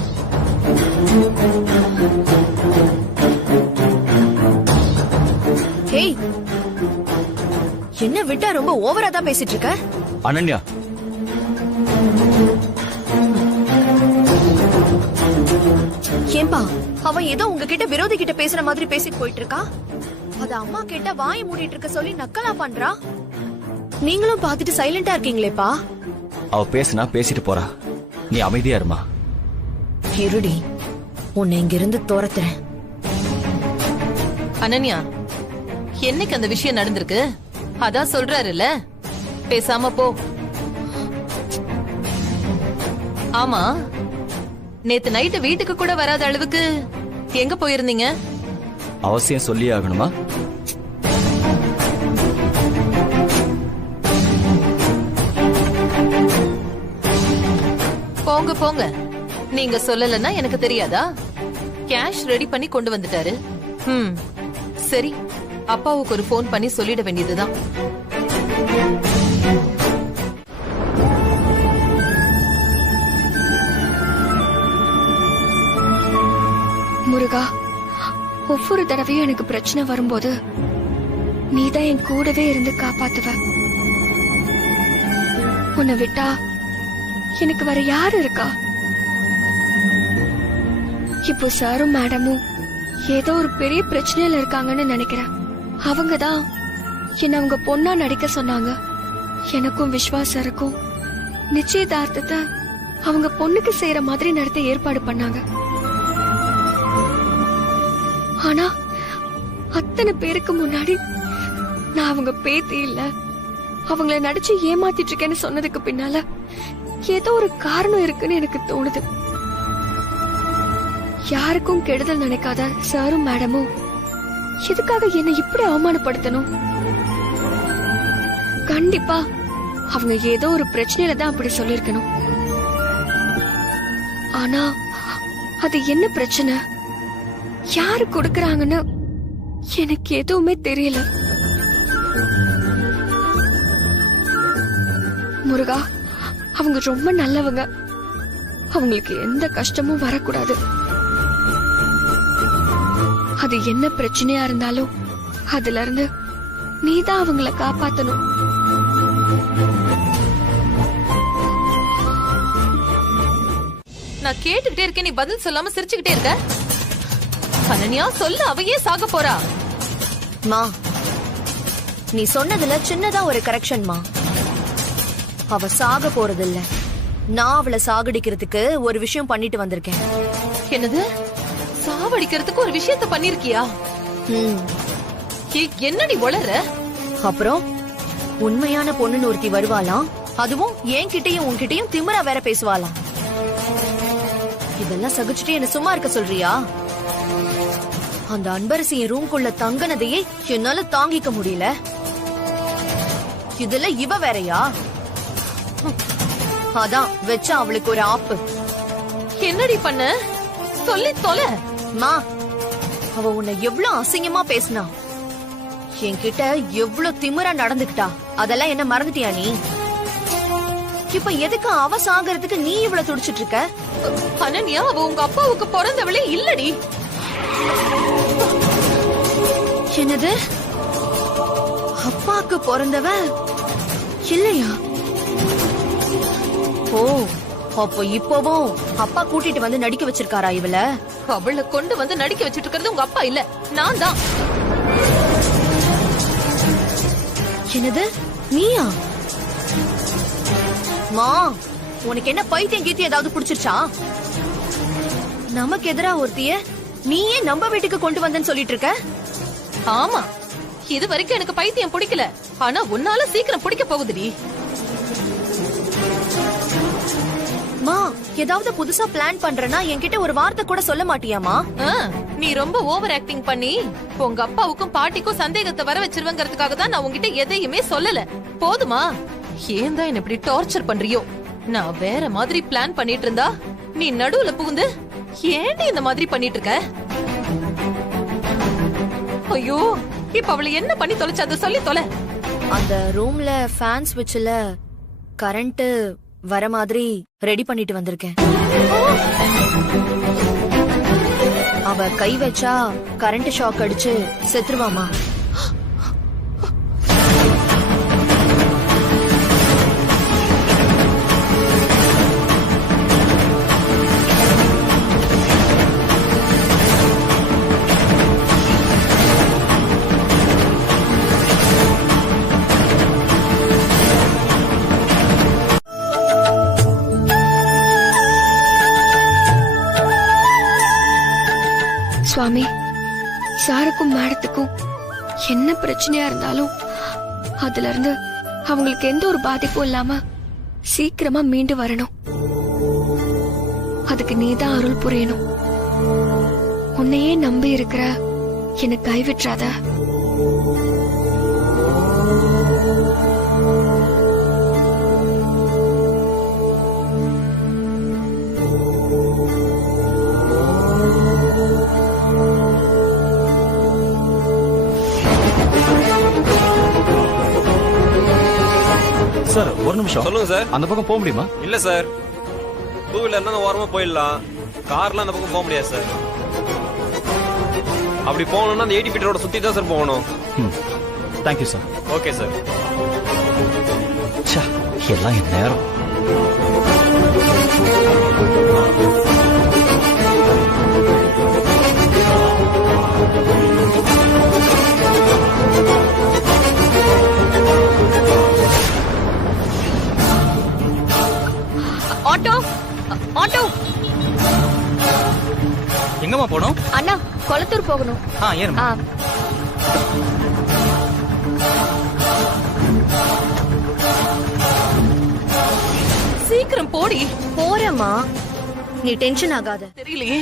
ஹேய், என்ன விட்டா ரொம்ப ஓவரா தான் பேசிட்டு இருக்க. அனன்யா, ஏன்பா அவன் ஏதோ உங்ககிட்ட விரோதி கிட்ட பேசுற மாதிரி பேசிட்டு போயிட்டு இருக்கா. அத அம்மா கேட்டா வாயை மூடிட்டு இருக்க சொல்லி நக்கலா பண்றா. நீங்களும் பாத்துட்டு சைலண்டா இருக்கீங்களேப்பா. அவ பேசினா பேசிட்டு போறா, நீ அமைதியா இருமா. இருடி, உன்னை இங்க இருந்து துரத்துறேன். அனன்யா, என்னைக்கு அந்த விஷயம் நடந்திருக்கு? அதான் சொல்றாருல்ல, பேசாம போ. ஆமா, நேத்து நைட்டு வீட்டுக்கு கூட வராத அளவுக்கு எங்க போயிருந்தீங்க? அவசியம் சொல்லி ஆகணுமா? போங்க போங்க, நீங்க சொல்லலன்னா எனக்கு தெரியாதா? கேஷ் ரெடி பண்ணி கொண்டு வந்துட்டாரு. சரி, அப்பாவுக்கு ஒரு போன் பண்ணி சொல்லிட வேண்டியதுதான். முருகா, ஒவ்வொரு தடவையும் எனக்கு பிரச்சனை வரும்போது நீதான் என் கூடவே இருந்து காப்பாத்துவ. உன்னை விட்டா எனக்கு வேற யாரு இருக்கா? இப்போ சாரும் மேடமும் ஏதோ ஒரு பெரிய பிரச்சனையில இருக்காங்கன்னு நினைக்கிறேன். அவங்கதான் என்ன அவங்க பொண்ணா நடிக்க சொன்னாங்க. எனக்கும் விஸ்வாசருக்கும் நிச்சயதார்த்தத்தை அவங்க பொண்ணுக்கு செய்யற மாதிரி நடத்த ஏற்பாடு பண்ணாங்க. ஆனா அத்தனை பேருக்கு முன்னாடி நான் அவங்க பேத்தி இல்ல, அவங்கள நடிச்சு ஏமாத்திட்டு இருக்கேன்னு சொன்னதுக்கு பின்னால ஏதோ ஒரு காரணம் இருக்குன்னு எனக்கு தோணுது. யாருக்கும் கெடுதல் நினைக்காத சாரும் மேடமும் எதுக்காக என்ன இப்படி அவமானப்படுத்தணும்? கண்டிப்பா அவங்க ஏதோ ஒரு பிரச்சனையில தான் அப்படி சொல்லிருக்கணும். ஆனா அது என்ன பிரச்சனை, யாரு கொடுக்கறாங்கன்னு எனக்கு எதுவுமே தெரியல. முருகா, அவங்க ரொம்ப நல்லவங்க. அவங்களுக்கு எந்த கஷ்டமும் வரக்கூடாது. அது என்ன பிரச்சனையா இருந்தாலும் அதுல இருந்து நீதான் அவங்கள காப்பாத்தணும். நான் கேட்டுக்கிட்டே இருக்கேன், நீ பதில் சொல்லாம சிரிச்சுக்கிட்டே இருக்க. அனன்யா சொல்லு, அவையே சாக போறா. மா, நீ சொன்னதுல சின்னதா ஒரு கரெக்ஷன்மா. அவ சாக போறதில்ல. நான் அவளை சாகடிக்கிறதுக்கு ஒரு விஷயம் பண்ணிட்டு வந்திருக்கேன். என்னது? சாவடிக்கிறதுக்கு ஒரு விஷயத்த பண்ணிருக்கியா? என்னடி வளர? அப்புறம் உண்மையான பொண்ணுன்னு ஒருத்தி வருவாளாம், அதுவும் என்கிட்டயும் உன்கிட்டயும் திமிரா வேற பேசுவாளாம். இதெல்லாம் சகிச்சுட்டு என்ன சும்மா இருக்க சொல்றியா? அந்த அன்பரசி என் ரூம்குள்ள தங்கனதையே என்னால தாங்கிக்க முடியல. இதுல இவ வேறயா? அதான் வச்சா அவளுக்கு ஒரு ஆப்பு. என்னடி பண்ண? சொல்லி தொலை. மா, அவ உன்னை எவ்வளவு அசிங்கமா பேசினா, என்கிட்ட எவ்வளவு திமிரா நடந்துக்கிட்டா, அதெல்லாம் என்ன மறந்துட்டியா நீ? இப்ப எதுக்கு அவ சாகறதுக்கு நீ இவ்வளவு துடிச்சிட்டு இருக்க? அனன்யா, அவ உங்க அப்பாவுக்கு பிறந்தவளே இல்லடி. என்னது? அப்பாக்கு பிறந்தவ இல்லையா? ஓ, அப்போ இப்பவும் அப்பா கூட்டிட்டு வந்து நடிக்க வச்சிருக்காரா இவள? அவளை கொண்டு வந்து நடிக்க வச்சிட்டு இருக்கிறது உங்க அப்பா இல்ல, நான் தான். என்னது? நீயா? மா, உனக்கு என்ன பைத்தியம் கீத்தி ஏதாவது புடிச்சிருச்சா? நமக்கு எதிரா ஒருத்திய நீயே நம்ம வீட்டுக்கு கொண்டு வந்தேன்னு சொல்லிட்டு இருக்க? ஆமா, இது வரைக்கும் எனக்கு பைத்தியம் பிடிக்கல, ஆனா உன்னால சீக்கிரம் பிடிக்க போகுதுடி. மா, ஏதாவது புதுசா பிளான் பண்றனா என்கிட்ட ஒரு வார்த்தை கூட சொல்ல மாட்டியாமா? நீ ரொம்ப ஓவர் ஆக்டிங் பண்ணி உங்க அப்பாவுக்கும் பாட்டிக்கும் சந்தேகத்தை வர வச்சிருவங்கிறதுக்காக தான் நான் உங்ககிட்ட எதையுமே சொல்லல. போதுமா? ஏன் தான் என்ன இப்படி டார்ச்சர் பண்றியோ? நான் வேற மாதிரி பிளான் பண்ணிட்டு இருந்தா நீ நடுவுல புகுந்து ஏன்டி இந்த மாதிரி பண்ணிட்டு இருக்க? ஐயோ, இப்ப அவளை என்ன பண்ணி தொலைச்சு அதை சொல்லி தொலை. அந்த ரூம்ல ஃபேன் ஸ்விட்ச்ல கரண்ட் வர மாதிரி ரெடி பண்ணிட்டு வந்திருக்கேன். அவ கை வச்சா கரண்ட் ஷாக் அடிச்சு செத்துருவாமா. சுவாமி, சாருக்கும் மேடத்துக்கும் என்ன பிரச்சனையா இருந்தாலும் அதுல இருந்து அவங்களுக்கு எந்த ஒரு பாதிப்பும் இல்லாம சீக்கிரமா மீண்டு வரணும். அதுக்கு நீதான் அருள் புரியணும். உன்னையே நம்பி இருக்கிற எனக்கு கைவிட்றாத. சார், ஒரு நிமிஷம். சொல்லுங்க சார். அந்த பக்கம் போக முடியுமா? இல்ல சார், டூ வீலர்னா ஓரமா போயிடலாம், கார்லாம் அந்த பக்கம் போக முடியாது சார். அப்படி போகணும்னா அந்த 80 ஃபீட் ரோட சுத்தி தான் சார் போகணும். Thank you sir. Okay sir. எல்லாம் என் நேரம். Auto, auto. எங்கம்மா போனோம்? அண்ணா, கொளத்தூர் போகணும். ஏறுமா. சீக்கிரம் போடி. போறேம்மா, நீ டென்ஷன் ஆகாத. தெரியலையே,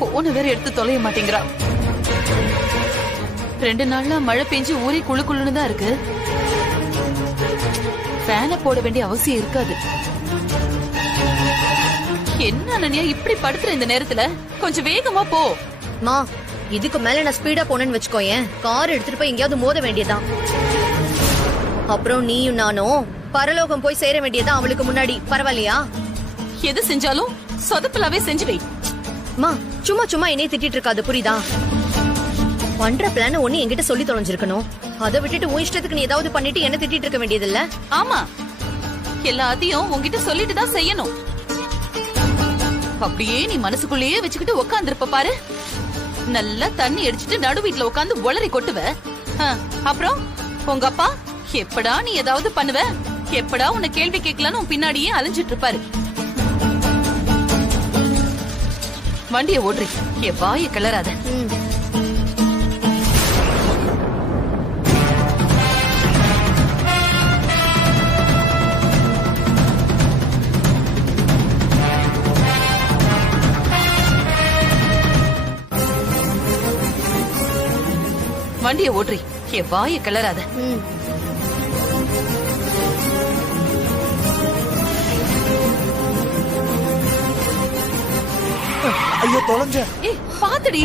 போன வேற எடுத்து தொலைய மாட்டேங்கிறா. 2 நாள்ல மழை பெஞ்சு ஊரே குளு குளுன்னு தான் இருக்கு. ஃபேனை போட வேண்டிய அவசியம் இருக்காது. என்ன அனன்யா இப்படி படுத்துற இந்த நேரத்துல? கொஞ்சம் வேகமா போ. மா, இதுக்கு மேல நான் ஸ்பீடா போனேன்னு வச்சுக்கோயேன், கார் எடுத்துட்டு போய் எங்கேயாவது மோத வேண்டியதான். அப்புறம் நீயும் நானும் பரலோகம் போய் சேர வேண்டியதான் அவளுக்கு முன்னாடி. பரவாயில்லையா? எது செஞ்சாலும் சொதப்பலாவே செஞ்சு வை. மா, சும்மா சும்மா என்னைய திட்டிட்டு இருக்காது, புரியுதா? பண்ற பிளான ஒண்ணு என்கிட்ட சொல்லி தொலைஞ்சிருக்கணும். அதை விட்டுட்டு உன் இஷ்டத்துக்கு நீ ஏதாவது பண்ணிட்டு என்ன திட்டிட்டு இருக்க வேண்டியது இல்ல. ஆமா, எல்லாத்தையும் உன்கிட்ட சொல்லிட்டு தான் செய்யணும். அப்படியே நீ மனசுக்குள்ளேயே வச்சுக்கிட்டு உட்கார்ந்திருப்ப பாரு. நல்லா தண்ணி அடிச்சிட்டு நடு வீட்டுல உட்கார்ந்து உளறி கொட்டுவ. அப்புறம் உங்க அப்பா எப்படா நீ ஏதாவது பண்ணுவ, எப்படா உன்னை கேள்வி கேட்கலான்னு உன் பின்னாடியே அலைஞ்சிட்டு இருப்பாரு. வண்டிய ஓடுறி, என் வாய கிளறாத. வண்டிய ஓடுறி, என் வாய கிளறாத. ஐயோ தொலைஞ்ச. ஏய் பாத்துடி.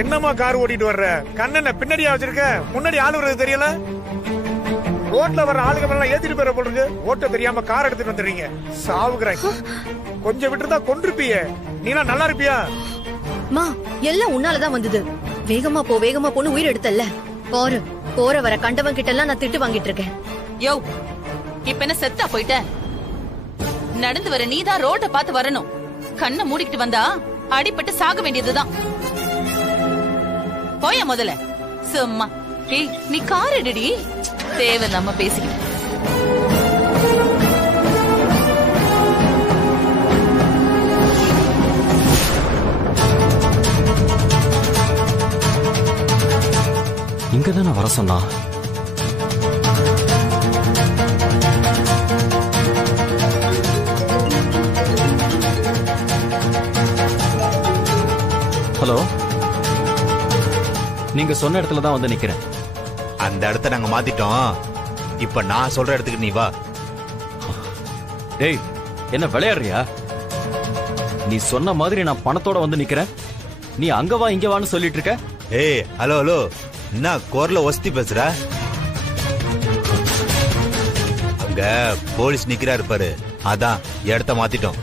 என்னம்மா கார் ஓட்டிட்டு வர்ற? கண்ணன பின்னாடியா வச்சிருக்க? முன்னாடி ஆள் வர்றது தெரியல? ரோட்ல வர்ற ஆளுங்க எல்லாம் ஏத்திட்டு போற போடுங்க. ஓட்ட தெரியாம கார் எடுத்துட்டு வந்துடுறீங்க. சாவுகிறாய். கொஞ்சம் விட்டுருந்தா கொன்றுப்பியே. நீலாம் நல்லா இருப்பியா? மா எல்லாம் உன்னாலதான் வந்தது. வேகமா போ வேகமா போன்னு உயிர் எடுத்தல்ல. போற போற வர கண்டவன் கிட்ட எல்லாம் நான் திட்டு வாங்கிட்டு இருக்கேன். யோ இப்ப என்ன செத்தா போயிட்ட? நடந்து வர நீதான் ரோட்ட பார்த்து வரணும். கண்ணை மூடிக்கிட்டு வந்தா அடிபட்டு சாக வேண்டியதுதான். போய முதல்ல சும்மா. ஏய் நீ கார் எடுடி. தேவையில்லாம பேசிக்கிட்டு. இங்கதான் வர சொன்னா. ஹலோ, நீங்க சொன்ன இடத்துல தான் வந்து நிக்கிறேன். அந்த இடத்த நாங்க மாத்திட்டோம். இப்ப நான் சொல்ற இடத்துக்கு நீ வா. டேய் என்ன விளையாடுறியா? நீ சொன்ன மாதிரி நான் பணத்தோட வந்து நிக்கிறேன். நீ அங்க வா இங்க வான்னு சொல்லிட்டு இருக்க. ஏய் ஹலோ ஹலோ, என்ன குரல ஒஸ்தி பேசுற? அங்க போலீஸ் நிக்கிறாரு பாரு, அதான் இடத்த மாத்திட்டோம்.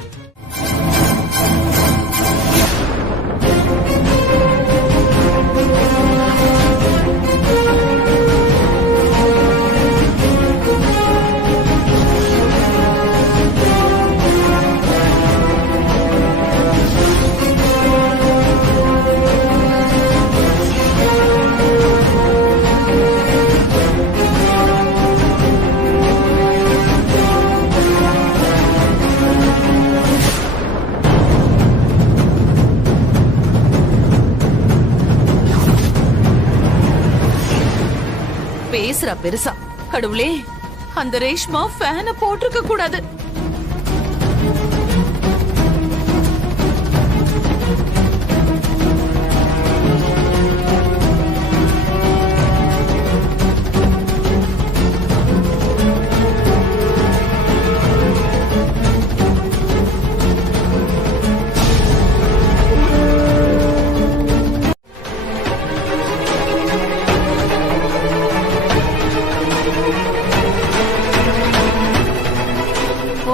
பேசுறா பெருசா. கடவுளே, அந்த ரேஷ்மா ஃபேனை போட்டிருக்க கூடாது.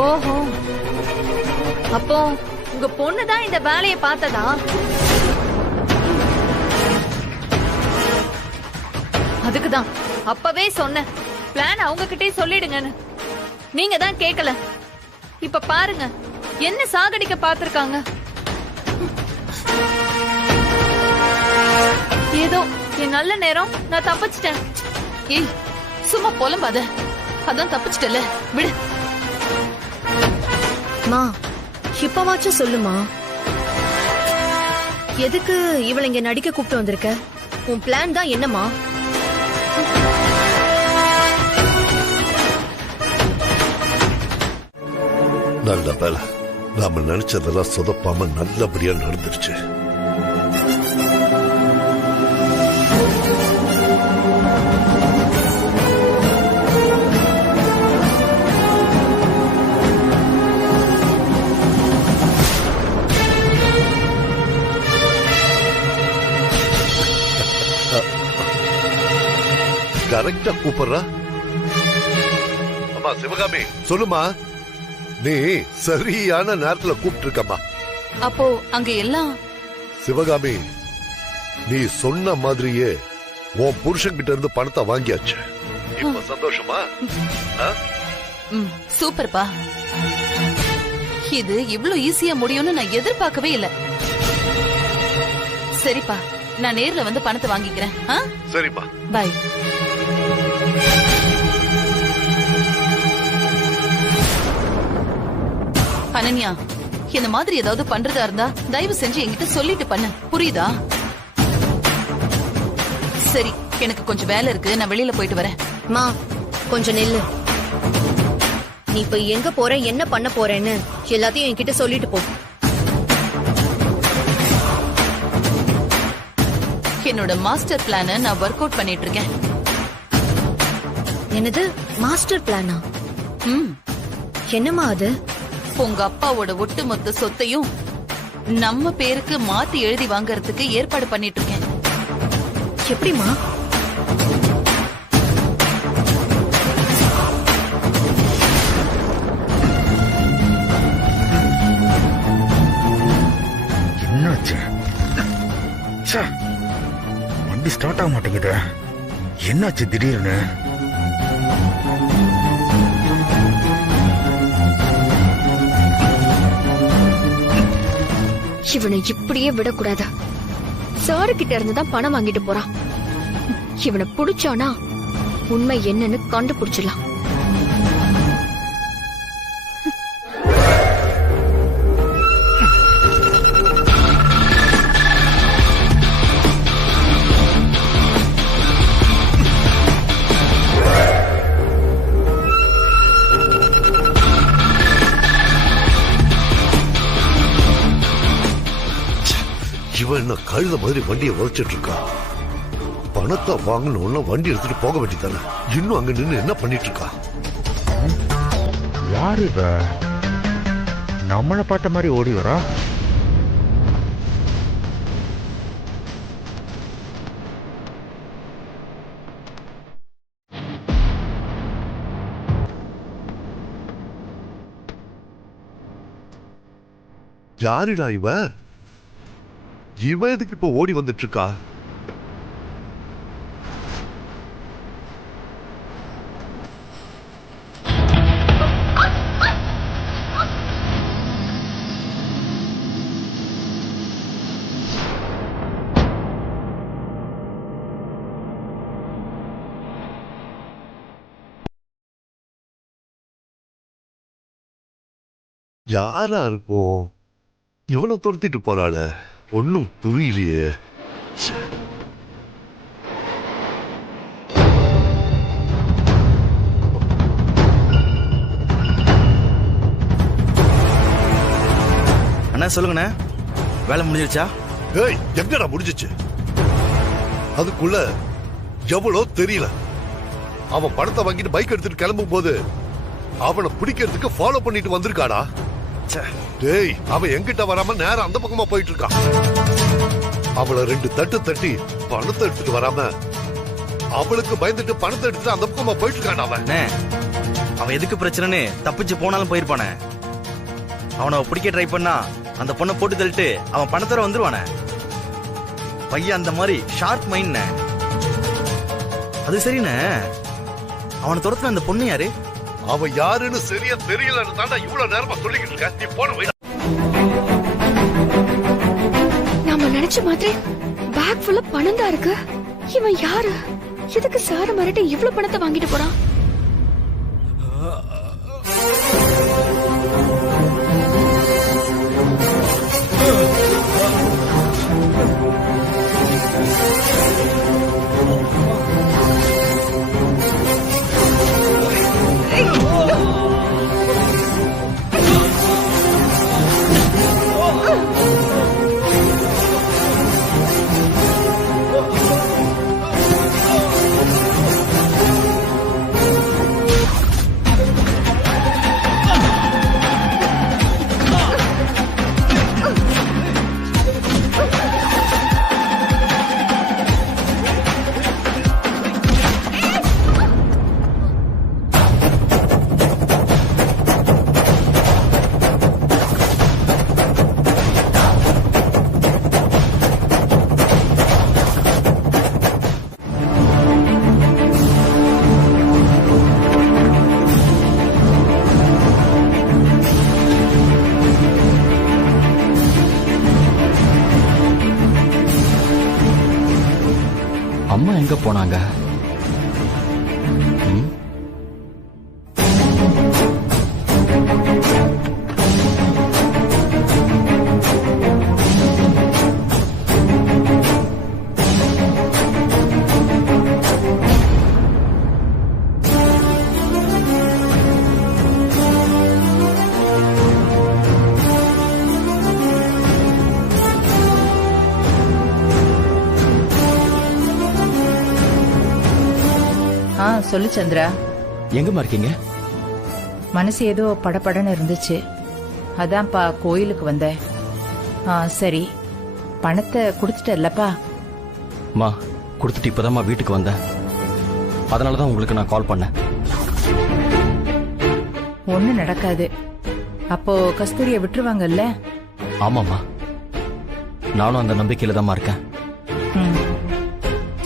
ஓஹோ, அப்போ உங்க பொண்ணுதான் இந்த வேலையை பார்த்ததா? அதுக்குதான் அப்பவே சொன்னேன், பிளான் அவங்க கிட்டே சொல்லிடுங்கன்னு. நீங்க தான் கேக்கல. இப்ப பாருங்க என்ன சாகடிக்க பாத்திருக்காங்க. ஏதோ என் நல்ல நேரம், நான் தப்பிச்சிட்டேன். ஏய் சும்மா புலம்பாத. அதான் தப்பிச்சிட்டல, விடு. மா இப்பவாச்சும் சொல்லுமா, எதுக்கு இவளை இங்க நடிக்க கூப்பிட்டு வந்திருக்க? உன் பிளான் தான் என்னமா? நல்ல வேலை, நாம நினைச்சதெல்லாம் சொதப்பாம நல்லபடியா நடந்துருச்சு. கரெக்டா கூப்பிடுறா. அம்மா சிவகாமி சொல்லுமா, நீ சரியான நேரத்துல கூப்பிட்டு இருக்கம்மா. அப்போ அங்க எல்லாம் சிவகாமி, நீ சொன்ன மாதிரியே உன் புருஷன் கிட்ட இருந்து பணத்தை வாங்கியாச்சு. இப்ப சந்தோஷமா? சூப்பர்ப்பா. இது இவ்ளோ ஈஸியா முடியும்னு நான் எதிர்பார்க்கவே இல்ல. சரிப்பா, நான் நேர்ல வந்து பணத்தை வாங்கிக்கிறேன். சரிப்பா, பை. அனன்யா, இந்த மாதிரி ஏதாவது பண்றதா இருந்தா தயவு செஞ்சு என்கிட்ட சொல்லிட்டு பண்ணு, புரியுதா? சரி, எனக்கு கொஞ்சம் வேலை இருக்கு, நான் வெளியில போயிட்டு வரேன். மா, கொஞ்சம் நில்லு. நீ இப்ப எங்க போற, என்ன பண்ண போறேன்னு எல்லாத்தையும் என்கிட்ட சொல்லிட்டு போ. என்னோட மாஸ்டர் பிளான நான் ஒர்க் அவுட் பண்ணிட்டு இருக்கேன். என்னது மாஸ்டர் பிளானா? என்னமா அது? உங்க அப்பாவோட ஒட்டுமொத்த சொத்தையும் நம்ம பேருக்கு மாத்தி எழுதி வாங்கறதுக்கு ஏற்பாடு பண்ணிட்டு இருக்கேன். எப்படிமா? என்னாச்சு? வண்டி ஸ்டார்ட் ஆக மாட்டேங்குது. என்னாச்சு திடீர்னு? இவனை இப்படியே விடக்கூடாது. சாரு கிட்ட இருந்துதான் பணம் வாங்கிட்டு போறான். இவனை புடிச்சானா உண்மை என்னன்னு கண்டுபிடிச்சிடலாம். இவன் என்ன கழுத மாதிரி வண்டியை உழைச்சிட்டு இருக்கா? பணத்தை வாங்கணும்னா வண்டி எடுத்துட்டு போக வேண்டியதானே. இன்னும் அங்க நின்று என்ன பண்ணிட்டு இருக்கா? யாரு இவ? நம்மளை பார்த்த மாதிரி ஓடி வரா. யாருடா இவ? இவ எதுக்கு இப்ப ஓடி வந்துட்டு இருக்கா? யாரா இருக்கும்? இவனை துரத்திட்டு போறாள, ஒன்னும் புரியலையே. அண்ணா சொல்லுங்கண்ணே, வேலை முடிஞ்சிருச்சா? ஏய், எங்கடா முடிஞ்சிச்சு? அதுக்குள்ள எவ்வளோ தெரியல. அவன் பணத்தை வாங்கிட்டு பைக் எடுத்துட்டு கிளம்பும் போது அவனை பிடிக்கிறதுக்கு ஃபாலோ பண்ணிட்டு வந்திருக்காடா. டேய், அவன் எங்கிட்ட வராம நேரம் அந்த பக்கமா போயிட்டு இருக்கான். அவளை 2 தட்டு தட்டி பணத்தை எடுத்துட்டு வராம அவளுக்கு பயந்துட்டு பணத்தை எடுத்துட்டு அந்த பக்கமா போயிட்டு இருக்கான். அவன் எதுக்கு பிரச்சனைன்னு தப்பிச்சு போனாலும் போயிருப்பானே. அவனை பிடிக்க ட்ரை பண்ணா அந்த பொண்ணை போட்டு தள்ளிட்டு அவன் பணத்தோட வந்துருவானே. பையன் அந்த மாதிரி ஷார்ப் மைண்ட். அது சரிண்ணே, அவனை துரத்துல அந்த பொண்ணு யாரு? அவன் யாருன்னு சரியா தெரியலன்னு தாண்டா இவ்வளவு நேரமா சொல்லிக்கிட்டு இருக்க. நீ போன நாம நினைச்ச மாதிரி பேக் ஃபுல்லா பணம் தான் இருக்கு. இவன் யாரு? எதுக்கு சார மிரட்டி இவ்வளவு பணத்தை வாங்கிட்டு போறான்? அம்மா எங்க போனாங்க? ம்? சொல்லு சந்திரா. எங்கம்மா இருக்கீங்க? மனசு ஏதோ படபடன்னு இருந்துச்சு, அதான்ப்பா கோயிலுக்கு வந்தேன். சரி, பணத்தை கொடுத்துட்டல்லப்பா? மா கொடுத்துட்டு இப்பதாம்மா வீட்டுக்கு வந்தேன். அதனாலதான் உங்களுக்கு நான் கால் பண்ணேன். ஒண்ணு நடக்காது. அப்போ கஸ்தூரியை விட்டுருவாங்கல்ல? ஆமாம்மா, நானும் அந்த நம்பிக்கையில தான்மா இருக்கேன்.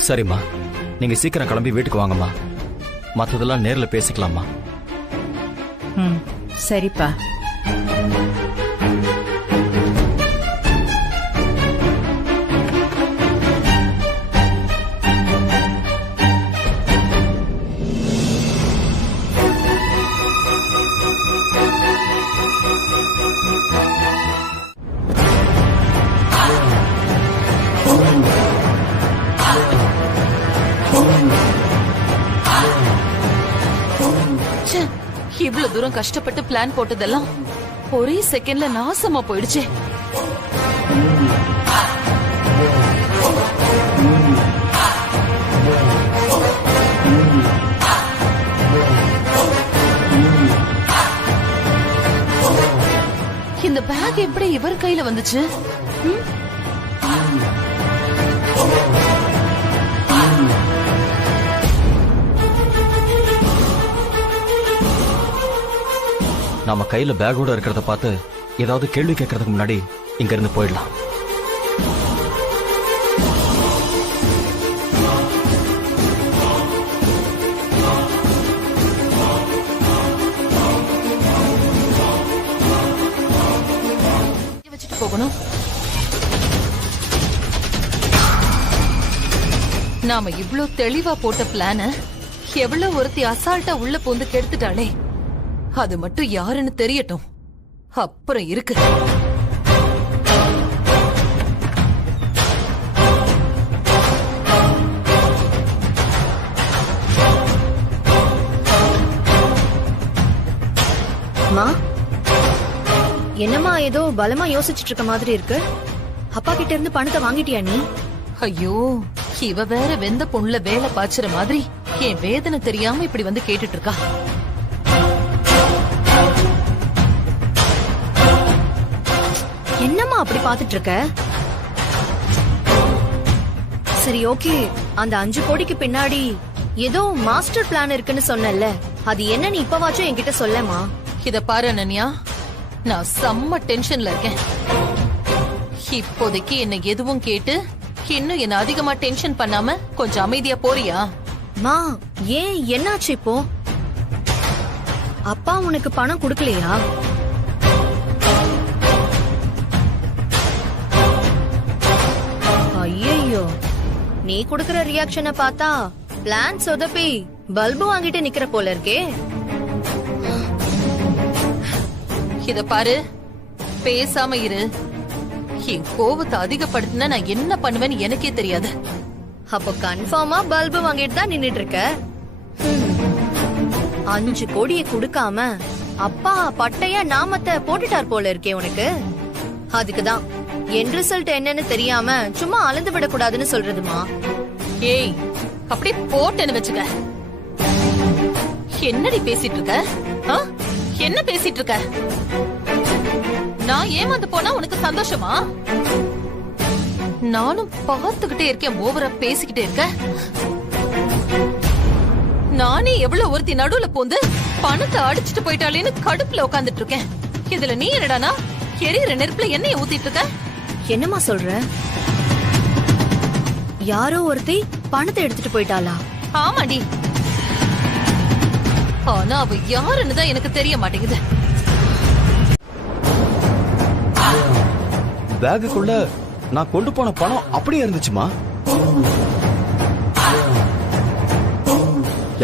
சரிம்மா, நீங்க சீக்கிரம் கிளம்பி வீட்டுக்கு வாங்கம்மா. மற்றதெல்லாம் நேர்ல பேசிக்கலாமா? சரிப்பா. இவ்வளவு தூரம் கஷ்டப்பட்டு பிளான் போட்டதெல்லாம் ஒரே செகண்ட்ல நாசமா போயிடுச்சு. இந்த பேக் எப்படி இவர் கையில வந்துச்சு? நாம கையில பேக்கோட இருக்கிறத பார்த்து ஏதாவது கேள்வி கேட்கறதுக்கு முன்னாடி இங்க இருந்து போயிடலாம். வச்சுட்டு போகணும். நாம இவ்ளோ தெளிவா போட்ட பிளான எவ்வளவு ஒருத்தி அசால்ட்டா உள்ள பூந்து கெடுத்துட்டாளே. அது மட்டும் யாருன்னு தெரியட்டும், அப்புறம் இருக்கு. அம்மா, என்னம்மா ஏதோ பலமா யோசிச்சுட்டு இருக்க மாதிரி இருக்கு. அப்பா கிட்ட இருந்து பணத்தை வாங்கிட்டியா நீ? ஐயோ, இவ வேற வெந்த பொண்ணுல வேலை பாய்ச்சுற மாதிரி என் வேதனை தெரியாம இப்படி வந்து கேட்டுட்டு இருக்கா. என்னம்மா அப்படி பாத்துட்டு இருக்க? சரி, ஓகே. அந்த 5 கோடிக்கு பின்னாடி ஏதோ மாஸ்டர் பிளான் இருக்குன்னு சொன்னல, அது என்னன்னு இப்பவாச்சும் என்கிட்ட சொல்லமா? இத பாரு அனன்யா, நான் செம்ம டென்ஷன்ல இருக்கேன். இப்போதைக்கு என்ன எதுவும் கேட்டு இன்னும் என்ன அதிகமா டென்ஷன் பண்ணாம கொஞ்சம் அமைதியா போறியா? மா, ஏன் என்னாச்சு இப்போ? அப்பா உனக்கு பணம் கொடுக்கலையா? ஐயோ, நீ குடுக்கற ரியாக்ஷனை பார்த்தா பிளான் சொதப்பி பல்பு வாங்கிட்டு நிக்கிற போல இருக்கே. இத பாரு, பேசாம இரு. என் கோவத்தை அதிகப்படுத்தினா நான் என்ன பண்ணுவேன்னு எனக்கே தெரியாது. அப்போ கன்ஃபார்மா பல்பு வாங்கிட்டு தான் நின்னுட்டு இருக்க. 5 கோடியை கொடுக்காம அப்பா பட்டையா நாமத்தை போட்டுட்டார் போல இருக்கே உனக்கு. அதுக்குதான் என் ரிசல்ட் என்னன்னு தெரியாம சும்மா அளந்து விடக்கூடாதுன்னு சொல்றதுமா. ஏய், அப்படி போட்டேன்னு வச்சுக்க. என்னடி பேசிட்டு இருக்க? என்ன பேசிட்டு இருக்க? நான் ஏமாந்து போனா உனக்கு சந்தோஷமா? நானும் பார்த்துக்கிட்டே இருக்கேன், ஓவரா பேசிக்கிட்டே இருக்க. நானே எவ்வளவு ஒருத்தி நடுவுல போந்து பணத்தை அடிச்சுட்டு போயிட்டாலேன்னு கடுப்புல உட்காந்துட்டு இருக்கேன். இதுல நீ என்னடானா எரியிற நெருப்புல எண்ணெய ஊத்திட்டு இருக்க? என்னமா சொல்ற? யாரோ ஒருத்தி பணத்தை எடுத்துட்டு போயிட்டாளா? ஆமாடி, ஆனா அவ யாருன்னு தான் எனக்கு தெரிய மாட்டேங்குது. பேக்குக்குள்ள நான் கொண்டு போன பணம் அப்படியே இருந்துச்சுமா.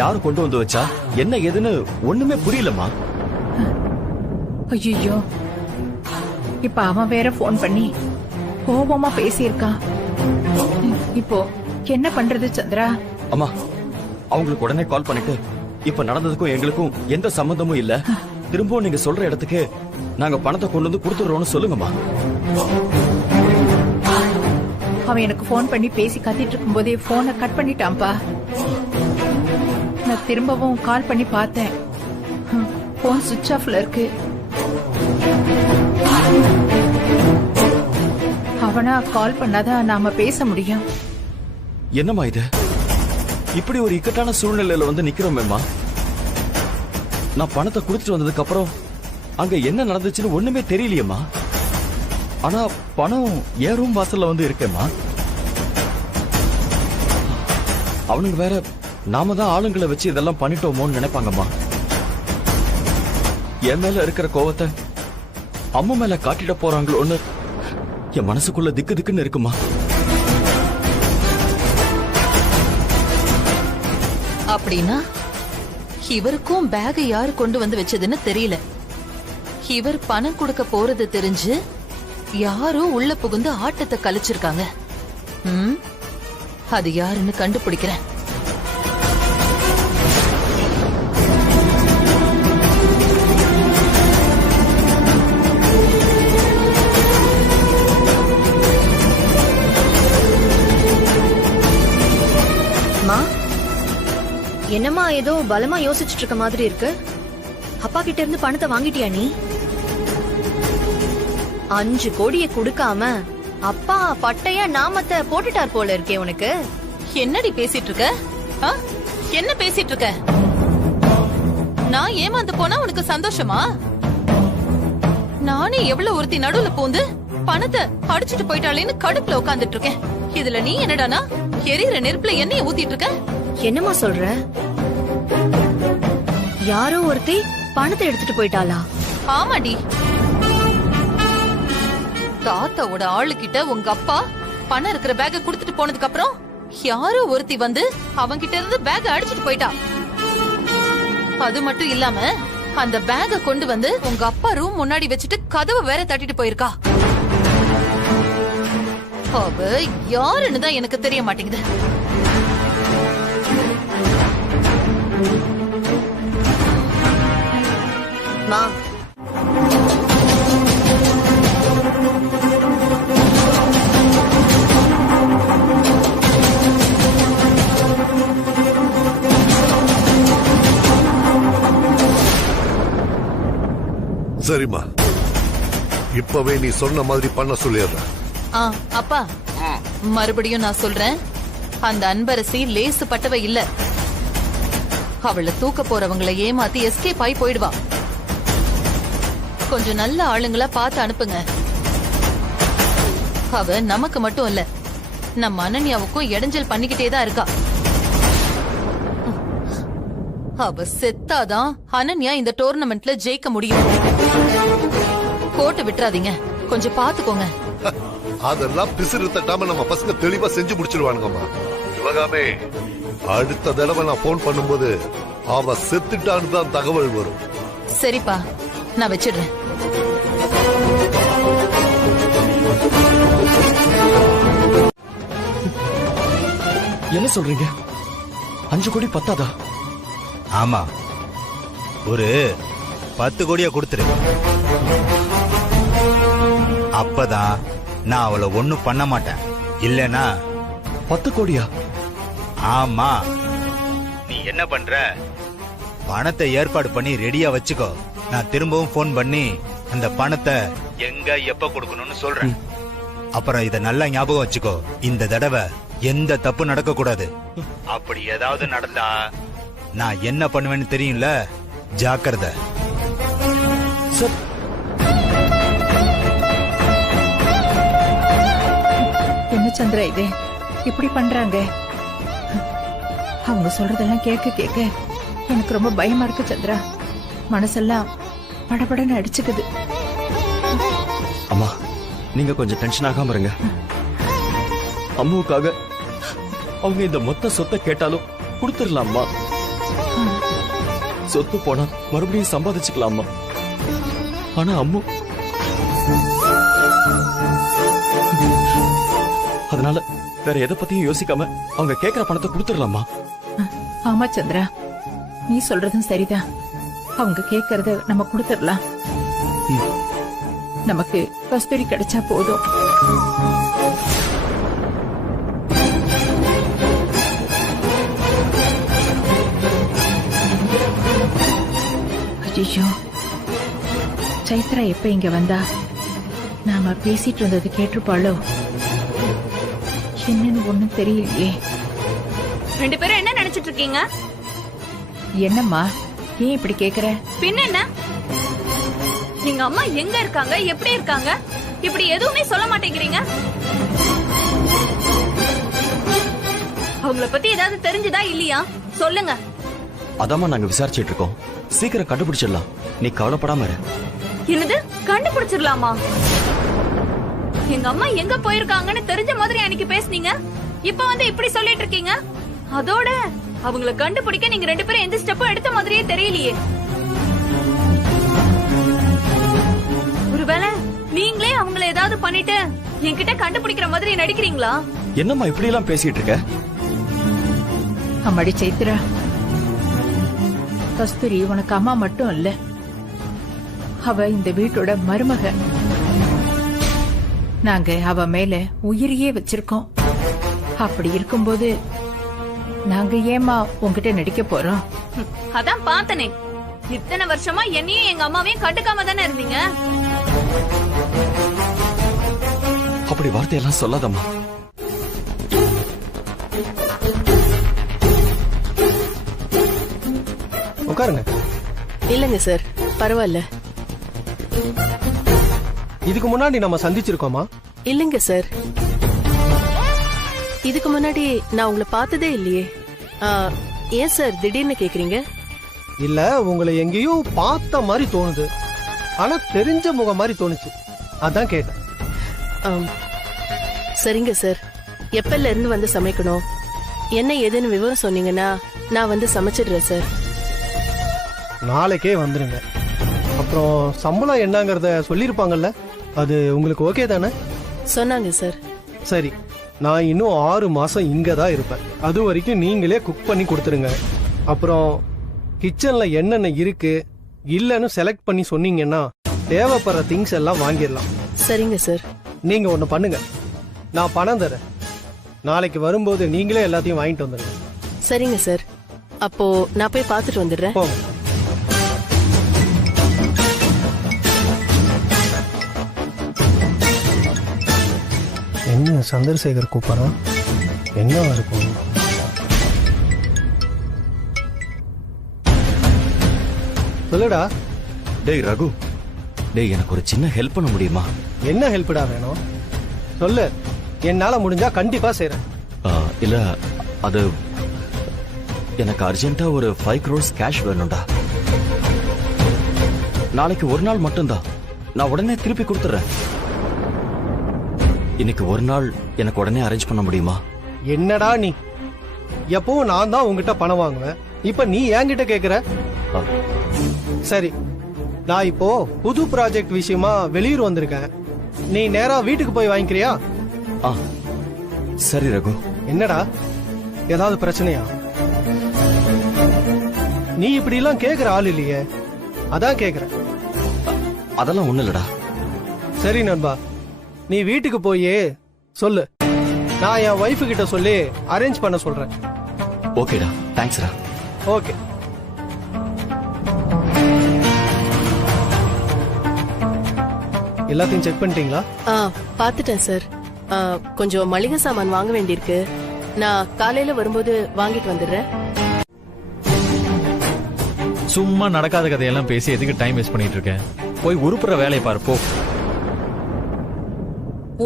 யாரு கொண்டு வந்து வச்சா என்ன ஏதுன்னு ஒண்ணுமே புரியலம்மா. ஐயோ, இப்ப அவன் வேற போன் பண்ணி கோபமா பேசியிருக்கான். இப்போ என்ன பண்றது சந்திரா? அம்மா, அவங்களுக்கு உடனே கால் பண்ணிட்டு இப்ப நடந்ததுக்கும் எங்களுக்கும் எந்த சம்பந்தமும் இல்ல, திரும்பவும் நீங்க சொல்ற இடத்துக்கு நாங்க பணத்தை கொண்டு வந்து கொடுத்துடுறோம்னு சொல்லுங்கம்மா. அவன் எனக்கு போன் பண்ணி பேசி கத்திட்டு இருக்கும் போதே போனை கட் பண்ணிட்டான்பா. நான் திரும்பவும் கால் பண்ணி பார்த்தேன், போன் சுவிட்ச் ஆஃப்ல இருக்கு. அவனா கால் பண்ணாதான் நாம பேச முடியும். என்னம்மா இது? இப்படி ஒரு இக்கட்டான சூழ்நிலையில வந்து நிக்கிறோமேம்மா. நான் பணத்தை கொடுத்துட்டு வந்ததுக்கு அப்புறம் அங்க என்ன நடந்துச்சுன்னு ஒண்ணுமே தெரியலையேம்மா. ஆனா பணம் என் ரூம் வாசல்ல வந்து இருக்கேம்மா. அவனுங்க வேற நாம தான் ஆளுங்களை வச்சு இதெல்லாம் பண்ணிட்டோமோன்னு நினைப்பாங்கம்மா. என் மேல இருக்கிற கோவத்தை அம்மா மேல காட்டிட போறாங்களோன்னு என் மனசுக்குள்ள திக்கு திக்குன்னு இருக்குமா. அப்படின்னா இவருக்கும் பேக் யாரு கொண்டு வந்து வச்சதுன்னு தெரியல. இவர் பணம் கொடுக்க போறது தெரிஞ்சு யாரோ உள்ள புகுந்து ஆட்டத்தை கழிச்சிருக்காங்க. அது யாருன்னு கண்டுபிடிக்கிறேன். என்னம்மா ஏதோ பலமா யோசிச்சுட்டு இருக்க மாதிரி இருக்கு. அப்பா கிட்ட இருந்து பணத்தை வாங்கிட்டியா நீ? 5 கோடியை கொடுக்காம அப்பா பட்டையா நாமத்தை போட்டுட்டார் போல இருக்கே உனக்கு. என்னடி பேசிட்டு இருக்க? என்ன பேசிட்டு இருக்க? நான் ஏமாந்து போனா உனக்கு சந்தோஷமா? நானே எவ்வளவு ஒருத்தி நடுவுல பூந்து பணத்தை அடிச்சிட்டு போயிட்டாளேன்னு கடுப்புல உட்கார்ந்துட்டு இருக்கேன். இதுல நீ என்னடானா எரியிற நெருப்புல எண்ணெய ஊத்திட்டு இருக்க? என்னம்மா சொல்ற? யாரோ ஒருத்தி பணத்தை எடுத்துட்டு போயிட்டாளா? ஆமாடி. தாத்தாவோட ஆளுகிட்ட உங்க அப்பா பணம் இருக்கிற பேக்க குடுத்துட்டு போனதுக்கு அப்புறம் யாரோ ஒருத்தி வந்து அவங்கிட்ட இருந்து பேக்க அடிச்சிட்டு போயிட்டா. அது மட்டும் இல்லாம அந்த பேக்க கொண்டு வந்து உங்க அப்பா ரூம் முன்னாடி வச்சுட்டு கதவை வேற தட்டிட்டு போயிருக்கா. அவ யாருன்னு தான் எனக்கு தெரிய மாட்டேங்குது. மா, சரிம்மா, இப்பவே நீ சொன்ன மாதிரி பண்ண சொல்லிடுறேன். அப்பா, மறுபடியும் நான் சொல்றேன், அந்த அன்பரசி லேசு பட்டவ இல்ல. அவளை தூக்க போறவங்களை ஏமாத்தி எஸ்கேப் ஆகி போயிடுவா. கொஞ்சம் நல்ல ஆளுங்களா பார்த்து அனுப்புங்க. அவ நமக்கு மட்டும் இல்ல, நம்ம அனன்யாவுக்கும் இடைஞ்சல் பண்ணிக்கிட்டே தான் இருக்கா. அவ செத்தாதான் அனன்யா இந்த டோர்னமெண்ட்ல ஜெயிக்க முடியும். கோட்டை விட்டுறாதீங்க, கொஞ்சம் பாத்துக்கோங்க. அதெல்லாம் பிசிறு தட்டாம நம்ம பசங்க தெளிவா செஞ்சு முடிச்சிருவானுங்கம்மா. சிவகாமே, அடுத்த தடவை நான் போன் பண்ணும்போது அவ செத்துட்டான்னு தான் தகவல் வரும். சரிப்பா, நான் வச்சிடுறேன். என்ன சொல்றீங்க? 5 கோடி பத்தாதா? ஆமா, ஒரு 10 கோடியா கொடுத்துரு. அப்பதான் நான் அவளை ஒண்ணும் பண்ண மாட்டேன். இல்லனா 10 கோடியா? ஆமா. நீ என்ன பண்ற? பணத்தை ஏற்பாடு பண்ணி ரெடியா வச்சுக்கோ. நான் திரும்பவும் போன் பண்ணி அந்த பணத்தை எங்க எப்ப கொடுக்கணும்னு சொல்றேன். அப்புறம் இத நல்லா ஞாபகம் வச்சுக்கோ, இந்த தடவை எந்த தப்பு நடக்க கூடாது. அப்படி ஏதாவது நடந்தா நான் என்ன பண்ணுவேன்னு தெரியும்ல, ஜாக்கிரதை. என்ன சந்திரா இது இப்படி பண்றாங்க? அவங்க சொல்றதெல்லாம் கேட்க கேட்க எனக்கு ரொம்ப பயமா இருக்கு சந்திரா. மனசெல்லாம் படபடன்னு அடிச்சுக்குது. அம்மா, நீங்க கொஞ்சம் டென்ஷன் ஆகாம இருங்க. அம்மாவுக்காக அவங்க இந்த மொத்த சொத்தை கேட்டாலும் கொடுத்துடலாம்மா. சொத்து போனா மறுபடியும் சம்பாதிச்சுக்கலாமா? ஆனா அம்மு அதனால வேற எதை பத்தியும் யோசிக்காம அவங்க கேக்குற பணத்தை கொடுத்துடலாமா? ஆமா சந்திரா, நீ சொல்றதும் சரிதான். அவங்க கேக்குறத நம்ம கொடுத்துடலாம். நமக்கு கஸ்தூரி கிடைச்சா போதும். ஐயோ, சைத்ரா எப்ப இங்க வந்தா நாம பேசிட்டு இருந்தது கேட்டிருப்பாளோ? என்னன்னு ஒண்ணும் தெரியலையே. ரெண்டு பேரும் என்ன நினைச்சிட்டு இருக்கீங்க? என்னம்மா ஏன் இப்படி கேக்குற? பின்ன என்ன, எங்க அம்மா எங்க இருக்காங்க, எப்படி இருக்காங்க, இப்படி எதுவுமே சொல்ல மாட்டேங்கிறீங்க. அவங்கள பத்தி ஏதாவது தெரிஞ்சதா இல்லையா சொல்லுங்க. அதாம்மா நாங்க விசாரிச்சிட்டு இருக்கோம். சீக்கிரம் கண்டுபிடிச்சிடலாம், நீ கவலைப்படாம இரு. என்னது கண்டுபிடிச்சிடலாமா? எங்க அம்மா எங்க போயிருக்காங்கன்னு தெரிஞ்ச மாதிரி அன்னைக்கு பேசுனீங்க, இப்ப வந்து இப்படி சொல்லிட்டு இருக்கீங்க. அதோட அவங்கள கண்டுபிடிக்க நீங்க ரெண்டு பேரும் எந்த ஸ்டெப்பும் எடுத்த மாதிரியே தெரியலையே. ஒருவேளை நீங்களே அவங்கள ஏதாவது பண்ணிட்டு என்கிட்ட கண்டுபிடிக்கிற மாதிரி நடிக்கிறீங்களா? என்னம்மா இப்படி எல்லாம் பேசிட்டு இருக்க? அம்மாடி சைத்ரா, கஸ்தூரி உனக்கு அம்மா மட்டும் இல்ல, அவ இந்த வீட்டோட மருமக. நாங்க அவ மேல உயிரையே வச்சிருக்கோம். அப்படி இருக்கும்போது நாங்க ஏமா உங்ககிட்ட நடிக்க போறோம்? அதான் பார்த்தனே, இத்தனை வருஷமா என்னையும் எங்க அம்மாவையும் கண்டுக்காம தானே இருந்தீங்க. அப்படி வார்த்தையெல்லாம் சொல்லாதம்மா. உட்காருங்க. இல்லங்க சார், பரவாயில்ல. இதுக்கு முன்னாடி நம்ம சந்திச்சிருக்கோமா? இல்லங்க சார், இதுக்கு முன்னாடி நான் உங்களை பார்த்ததே இல்லையே. ஏன் சார் திடீர்னு கேக்குறீங்க? இல்ல, உங்களை எங்கேயோ பார்த்த மாதிரி தோணுது, ஆனா தெரிஞ்ச முகம் மாதிரி தோணுச்சு, அதான் கேட்டேன். சரிங்க சார், எப்பல இருந்து வந்து சமைக்கணும், என்ன ஏதுன்னு விவரம் சொன்னீங்கன்னா நான் வந்து சமைச்சிடுறேன் சார். நாளைக்கே வந்துருங்க. அப்புறம் சம்பளம் என்னங்கறத சொல்லிருப்பாங்கல்ல, அது உங்களுக்கு ஓகே தானே? சொன்னாங்க சார். சரி, நான் இன்னும் 6 மாசம் இங்க தான் இருப்பேன். அது வரைக்கும் நீங்களே குக் பண்ணி கொடுத்துருங்க. அப்புறம் கிச்சன்ல என்னென்ன இருக்கு இல்லன்னு செலக்ட் பண்ணி சொன்னீங்கன்னா தேவைப்படுற திங்ஸ் எல்லாம் வாங்கிடலாம். சரிங்க சார். நீங்க ஒண்ணு பண்ணுங்க, நான் பணம் தரேன். நாளைக்கு வரும்போது நீங்களே எல்லாத்தையும் வாங்கிட்டு வந்துடுங்க. சரிங்க சார், அப்போ நான் போய் பார்த்துட்டு வந்துடுறேன். போங்க. என்ன சந்திரசேகர் கூப்பிடுறான்? என்ன இருக்கும்? சொல்லுடா. டேய் ரகு, டேய் எனக்கு ஒரு சின்ன ஹெல்ப் பண்ண முடியுமா? என்ன ஹெல்ப்டா வேணும் சொல்லு, என்னால முடிஞ்சா கண்டிப்பா செய்றேன். இல்ல, அது எனக்கு அர்ஜென்ட்டா ஒரு 5 crores கேஷ் வேணும்டா. நாளைக்கு ஒரு நாள் மட்டும்தான், நான் உடனே திருப்பி கொடுத்துறேன். இன்னைக்கு ஒரு நாள் எனக்கு உடனே அரேஞ்ச் பண்ண முடியுமா? என்னடா நீ, எப்பவும் நான் தான் உங்ககிட்ட பணம் வாங்குவேன், இப்ப நீ என்கிட்ட கேக்குற? சரி, நான் இப்போ புது ப்ராஜெக்ட் விஷயமா வெளியூர் வந்திருக்கேன், நீ நேரா வீட்டுக்கு போய் வாங்கிக்கிறியா? சரி ரகு. என்னடா, ஏதாவது பிரச்சனையா? நீ இப்படி எல்லாம் கேக்குற ஆள் இல்லையே, அதான் கேக்குற. அதெல்லாம் ஒண்ணு இல்லடா. சரி நண்பா, நீ வீட்டுக்கு போய் சொல்லு, நான் என் வைஃப் கிட்ட சொல்லி அரேஞ்ச் பண்ண சொல்றேன். ஓகேடா, தேங்க்ஸ்டா. ஓகே. எல்லாத்தையும் செக் பண்ணிட்டீங்களா? பார்த்துட்டேன் சார். கொஞ்சம் மளிகை சாமான் வாங்க வேண்டியிருக்கு, நான் காலையில வரும்போது வாங்கிட்டு வந்துடுறேன். சும்மா நடக்காத கதையெல்லாம் பேசி எதுக்கு டைம் வேஸ்ட் பண்ணிட்டு இருக்கேன்? போய் உருப்புற வேலையை பாரு போ.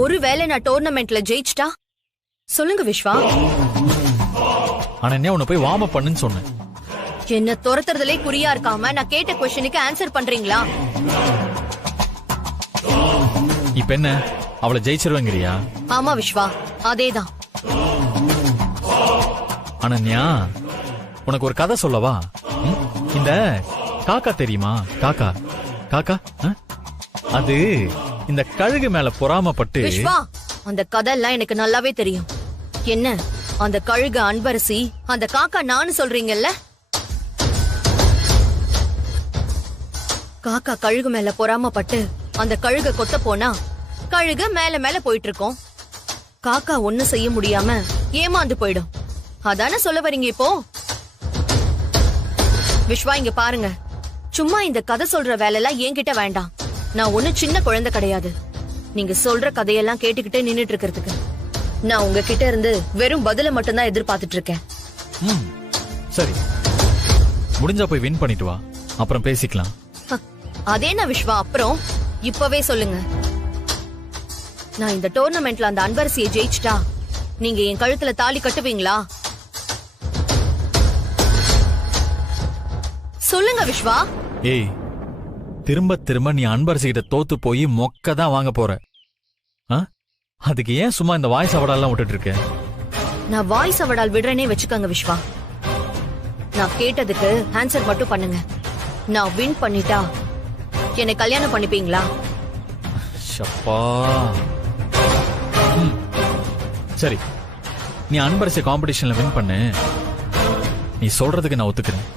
ஒருவேளை நான் டோர்னமெண்ட்ல ஜெயிச்சிட்டா சொல்லுங்க விஸ்வா. ஆனா என்ன, உன்னை போய் வார்ம் அப் பண்ணுன்னு சொன்னேன். என்ன துரத்துறதுலே குறியா இருக்காம நான் கேட்ட क्वेश्चனுக்கு ஆன்சர் பண்றீங்களா? இப்ப என்ன, அவளை ஜெயிச்சிருவங்கிறியா? ஆமா விஸ்வா, அதேதான். அனன்யா, உனக்கு ஒரு கதை சொல்லவா? இந்த காக்கா தெரியுமா? காக்கா காக்கா அது இந்த கழுகு மேல பொறாமப்பட்டு. விஸ்வா, அந்த கதை எல்லாம் எனக்கு நல்லாவே தெரியும். என்ன அந்த கழுகு அன்பரசி, அந்த காக்கா நானு சொல்றீங்கல்ல? காக்கா கழுகு மேல பொறாமப்பட்டு அந்த கழுக கொத்த போனா கழுகு மேல மேல போயிட்டு இருக்கோம். காக்கா ஒண்ணு செய்ய முடியாம ஏமாந்து போயிடும். அதானே சொல்ல வரீங்க இப்போ? விஸ்வா, இங்க பாருங்க, சும்மா இந்த கதை சொல்ற வேலையெல்லாம் என்கிட்ட வேண்டாம். நான் ஒண்ணு சின்ன குழந்தை கிடையாது. நீங்க சொல்ற கதையெல்லாம் கேட்டுக்கிட்டே நின்னுட்டு இருக்கிறதுக்கு. நான் உங்ககிட்ட இருந்து வெறும் பதில மட்டும்தான் எதிர்பார்த்துட்டு இருக்கேன். சரி, முடிஞ்சா போய் வின் பண்ணிட்டு வா, அப்புறம் பேசிக்கலாம். அதே நான் விஸ்வா, அப்புறம் இப்பவே சொல்லுங்க. நான் இந்த டோர்னமெண்ட்ல அந்த அன்பரசியை ஜெயிச்சிட்டா நீங்க என் கழுத்துல தாலி கட்டுவீங்களா? சொல்லுங்க விஸ்வா. ஏய், திரும்ப திரும்ப நீ அன்பரசி கிட்ட தோத்து போய் மொக்க தான் வாங்க போற. அதுக்கு ஏன் சும்மா இந்த வாய்ஸ் அவடாலாம் விட்டுட்டு இருக்க? நான் வாய்ஸ் அவடால் விடுறேனே வச்சுக்கோங்க விஸ்வா. நான் கேட்டதுக்கு ஆன்சர் மட்டும் பண்ணுங்க. நான் வின் பண்ணிட்டா என்னை கல்யாணம் பண்ணிப்பீங்களா? ஷப்பா. சரி, நீ அன்பரசி காம்படிஷன்ல வின் பண்ணு. நீ சொல்றதுக்கு நான் ஒத்துக்கிறேன்.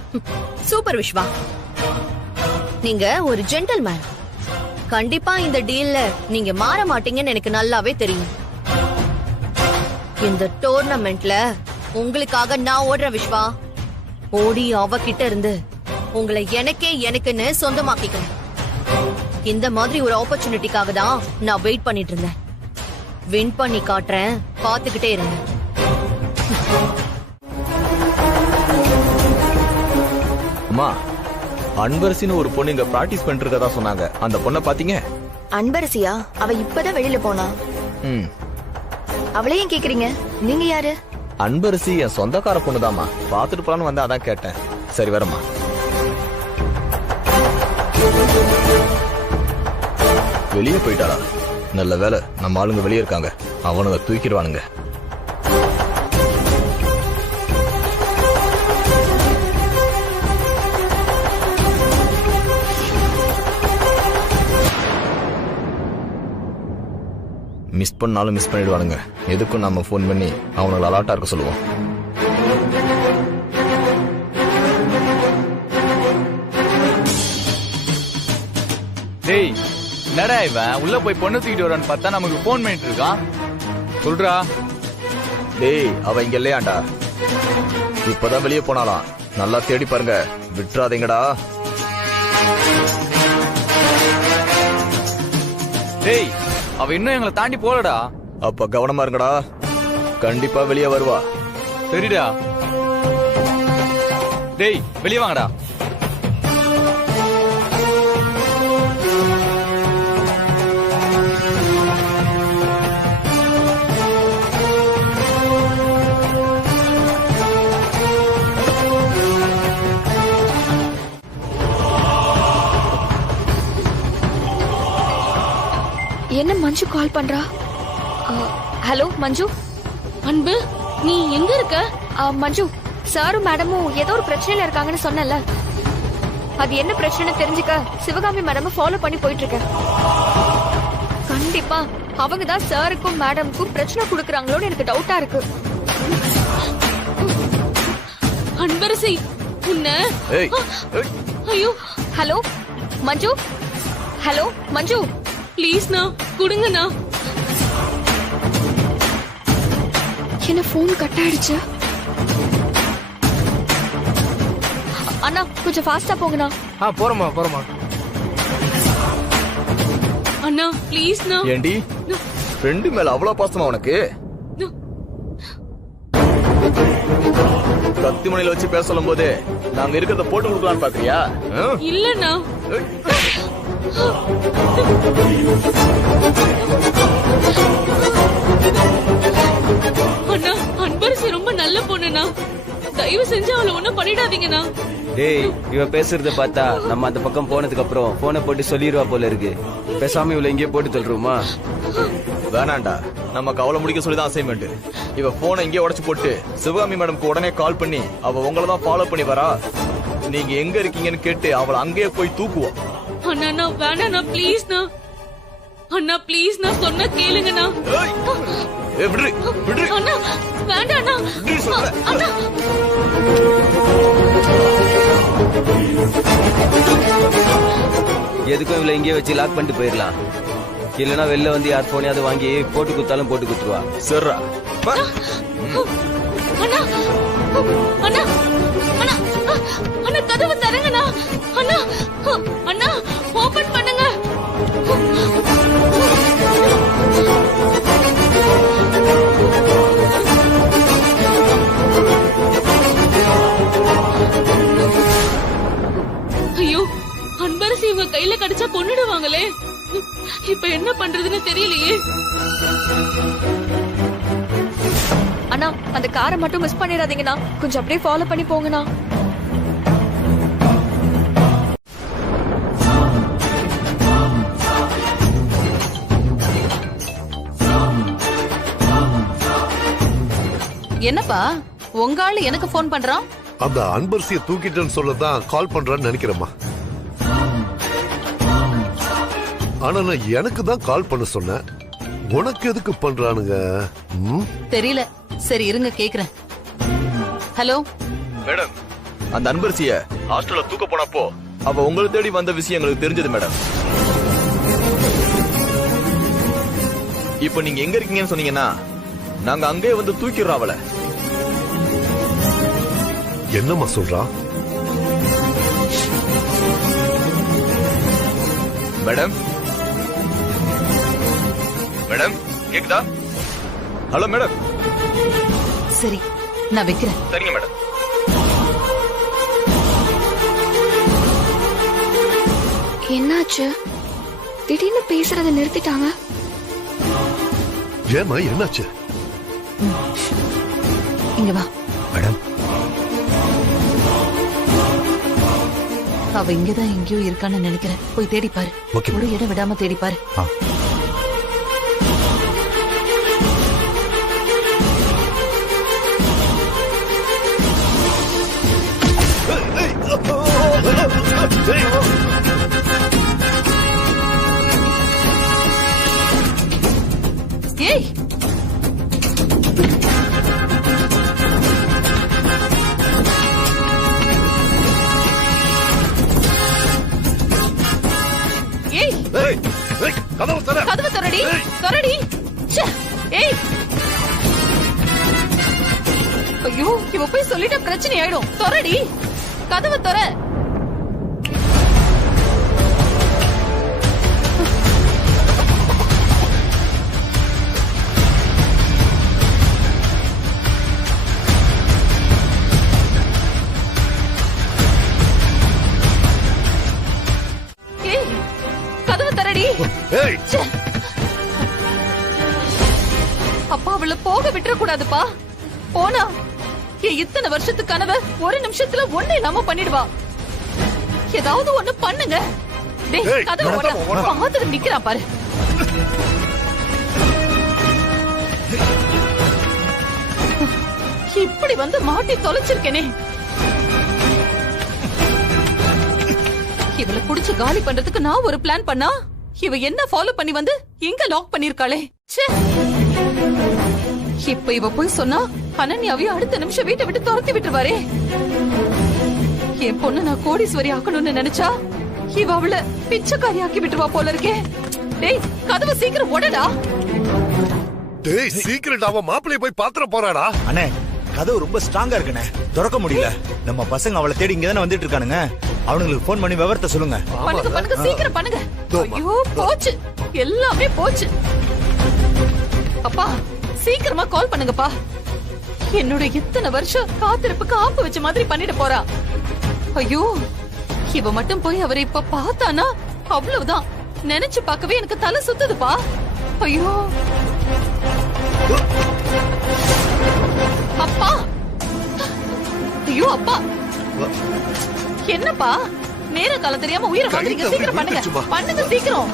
சூப்பர் விஸ்வா, நீங்க ஒரு ஜென்டில்மேன். கண்டிப்பா இந்த டீல்ல நீங்க மாற மாட்டீங்கன்னு எனக்கு நல்லாவே தெரியும். இந்த டோர்னமெண்ட்ல உங்களுக்காக நான் ஓடுறேன் விஸ்வா. ஓடி அவகிட்ட இருந்து உங்களை எனக்குன்னு சொந்தமாக்கிக்கிறேன். இந்த மாதிரி ஒரு ஆப்பர்ச்சுனிட்டிக்காக தான் நான் வெயிட் பண்ணிட்டு இருந்தேன். வின் பண்ணி காட்டுறேன், பாத்துக்கிட்டே இருங்க. அம்மா, அன்பரசின்னு ஒரு பொண்ணு இங்க பிராக்டிஸ் பண்ணிட்டு இருக்கதா சொன்னாங்க. அந்த பொண்ணை பாத்தீங்க? அன்பரசியா? அவ இப்பதான் வெளியில போனா. அவளையும் கேக்குறீங்க? நீங்க யாரு? அன்பரசி என் சொந்தக்கார பொண்ணுதாம்மா. பாத்துட்டு போலான்னு வந்து அதான் கேட்டேன். சரி, வரமா. வெளியே போயிட்டாளா? நல்ல வேலை, நம்ம ஆளுங்க வெளியே இருக்காங்க. அவனுங்க தூக்கிடுவானுங்க. மிஸ் பண்ணாலும் மிஸ் பண்ணிடுவானுங்க. எதுக்கும் நம்ம போன் பண்ணி அவனுங்களை அலாட்டா இருக்க சொல்லுவோம். டேய், என்னடா இவன் உள்ள போய் பொண்ணு தூக்கிட்டு வரான்னு பார்த்தா நமக்கு போன் பண்ணிட்டு இருக்கான். சொல்றா. டேய், அவ இங்க இல்லையாண்டா. இப்பதான் வெளியே போனாலாம். நல்லா தேடி பாருங்க, விட்டுறாதீங்கடா. டேய், அவ இன்னும் எங்களை தாண்டி போலடா. அப்ப கவனமா இருங்கடா. கண்டிப்பா வெளியே வருவா. சரிடா. டேய், வெளியே வாங்கடா. என்ன மஞ்சு கால் பண்றா? ஹலோ மஞ்சு. அன்பு, நீ எங்க இருக்க? மஞ்சு, சாரும் மேடமும் ஏதோ ஒரு பிரச்சனையில இருக்காங்கன்னு சொன்னல. அது என்ன பிரச்சனை தெரிஞ்சுக்க சிவகாமி மேடம் ஃபாலோ பண்ணி போயிட்டு இருக்கேன். கண்டிப்பா அவங்க தான் சாருக்கும் மேடமுக்கும் பிரச்சனை கொடுக்கறாங்களோன்னு எனக்கு டவுட்டா இருக்கு. அன்பரசி, உன்ன ஐயோ. ஹலோ மஞ்சு. ஹலோ மஞ்சு, ப்ளீஸ்ண்ணா, கொடுங்கண்ணா. என்ன போன் கட் ஆயிடுச்சு? அண்ணா கொஞ்சம் ஃபாஸ்டா போங்கண்ணா. போறமா போறமா. அண்ணா ப்ளீஸ்ண்ணா. ஏண்டி, ஃப்ரெண்டு மேல அவ்வளவு பாசமா உனக்கு? கத்தி மணில வச்சு பேச சொல்லும் போது நாங்க இருக்கிறத போட்டு கொடுக்கலான்னு பாக்குறியா? இல்லண்ணா. அண்ணா, அன்பரசி ரொம்ப நல்ல பொண்ணுண்ணா. தயவு செஞ்சு அவளை ஒண்ணும் பண்ணிடாதீங்கண்ணா. டேய், இவ பேசுறத பார்த்தா நம்ம அந்த பக்கம் போனதுக்கு அப்புறம் போனை போட்டு சொல்லிடுவா போல இருக்கு. பேசாம இவளை இங்கே போட்டு சொல்றோமா? வேணாண்டா, நமக்கு அவளை முடிக்க சொல்லிதான் அசைன்மெண்ட். இவ போனை இங்கே உடைச்சு போட்டு சிவகாமி மேடம்க்கு உடனே கால் பண்ணி அவ உங்களை தான் ஃபாலோ பண்ணி வரா. நீங்க எங்க இருக்கீங்கன்னு கேட்டு அவளை அங்கேயே போய் தூக்குவோம். அண்ணா வேணாண்ணா ப்ளீஸ்ண்ணா. அண்ணா ப்ளீஸ்ண்ணா சொன்ன கேளுங்கண்ணா. விடு விடு அண்ணா வேண்டாண்ணா. அண்ணா எதுக்கும் இவளை இங்கேயே வச்சு லாக் பண்ணிட்டு போயிடலாம். இல்லனா வெளில வந்து யார் போனையாவது வாங்கி போட்டு குத்தாலும் போட்டு குத்துருவா. சரிடா. அண்ணா அண்ணா அண்ணா அண்ணா கதவு தரங்கண்ணா. அண்ணா அண்ணா ஓபன் பண்ணுங்க. ஐயோ அன்பரசி இவங்க கையில கிடைச்சா கொன்னுடுவாங்களே. இப்ப என்ன பண்றதுன்னு தெரியலையே. அண்ணா அந்த காரை மட்டும் மிஸ் பண்ணிடாதீங்கண்ணா. கொஞ்சம் அப்படியே ஃபாலோ பண்ணி போங்கண்ணா. என்னப்பா உங்க ஆளு எனக்கு போன் பண்றான்? அந்த அன்பரசிய தூக்கிட்டேன்னு சொல்லதான் கால் பண்றான்னு நினைக்கிறேம்மா. ஆனா நான் எனக்கு தான் கால் பண்ண சொன்னேன். உனக்கு எதுக்கு பண்றானுங்க தெரியல. சரி இருங்க கேக்குறேன். ஹலோ மேடம், அந்த அன்பரசிய ஹாஸ்டல்ல தூக்க போனப்போ அவ உங்களை தேடி வந்த விஷயம் எங்களுக்கு தெரிஞ்சது மேடம். இப்ப நீங்க எங்க இருக்கீங்கன்னு சொன்னீங்கன்னா நாங்க அங்கேயே வந்து தூக்கிடுறோம் அவளை. என்னம்மா சொல்றா? மேடம் மேடம் கேக்குதா? Hello madam. சரி நான் வைக்கிறேன். சரிங்க மேடம். என்னாச்சு? திடீர்னு பேசுறத நிறுத்திட்டாங்க. ஏமா என்னாச்சு? இங்க வா மேடம். அவ இங்கதான் எங்கேயோ இருக்கான்னு நினைக்கிறேன். போய் தேடி பாரு. ஒரு இடம் விடாம தேடி பாரு. ஏய் கதவு தரடி. தரடி. ஏய் ஐயோ இவ போய் சொல்லிட்ட பிரச்சனை ஆயிடும். தரடி கதவு தர. ஏய் கதவு தரடி. அப்பா அவளை போக விட்டுற கூடாதுப்பா. போனா என் இத்தனை வருஷத்து கனவை ஒரு நிமிஷத்துல ஒண்ணு இல்லாம பண்ணிடுவா. ஏதாவது ஒண்ணு பண்ணுங்க. கதவு பாத்துட்டு நிக்கிறான் பாரு. இப்படி வந்து மாட்டி தொலைச்சிருக்கேனே. இவளை புடிச்சு காலி பண்றதுக்கு நான் ஒரு பிளான் பண்ணா இவ என்ன ஃபாலோ பண்ணி வந்து எங்க லாக் பண்ணிருக்காளே. இப்ப இவ போய் சொன்னா அனன்யாவையும் அடுத்த நிமிஷம் வீட்டை விட்டு துரத்தி விட்டுருவாரே. என் பொண்ணு நான் கோடீஸ்வரி ஆக்கணும்னு நினைச்சா இவ அவளை பிச்சைக்காரி ஆக்கி விட்டுருவா போல இருக்கே. டேய் கதவு சீக்கிரம் உடடா. டேய் சீக்கிரம் அவ மாப்பிளைய போய் பாத்திர போறாடா. அண்ணே கதவு ரொம்ப ஸ்ட்ராங்கா இருக்குண்ணே. திறக்க முடியல. நம்ம பசங்க அவளை தேடி இங்க தானே வந்துட்டு இருக்கானுங்க. அவனுங்களுக்கு போன் பண்ணி விவரத்தை சொல்லுங்க. பண்ணுங்க பண்ணுங்க சீக்கிரம் பண்ணுங்க. ஐயோ போச்சு எல்லாமே போச்சு. அப்பா சீக்கிரமா கால் பண்ணுங்கப்பா. என்னோட இத்தனை வருஷம் காத்திருப்புக்கு ஆப்பு வச்ச மாதிரி பண்ணிட்டு போறா. ஐயோ இவ மட்டும் போய் அவரை இப்ப பார்த்தானா அவ்வளவுதான். நினைச்சு பார்க்கவே எனக்கு தலை சுத்துதுப்பா. ஐயோ அப்பா. ஐயோ அப்பா என்னப்பா நேர காலம் தெரியாம உயிரை வாங்குறீங்க. சீக்கிரம் பண்ணுங்க பண்ணுங்க சீக்கிரம்.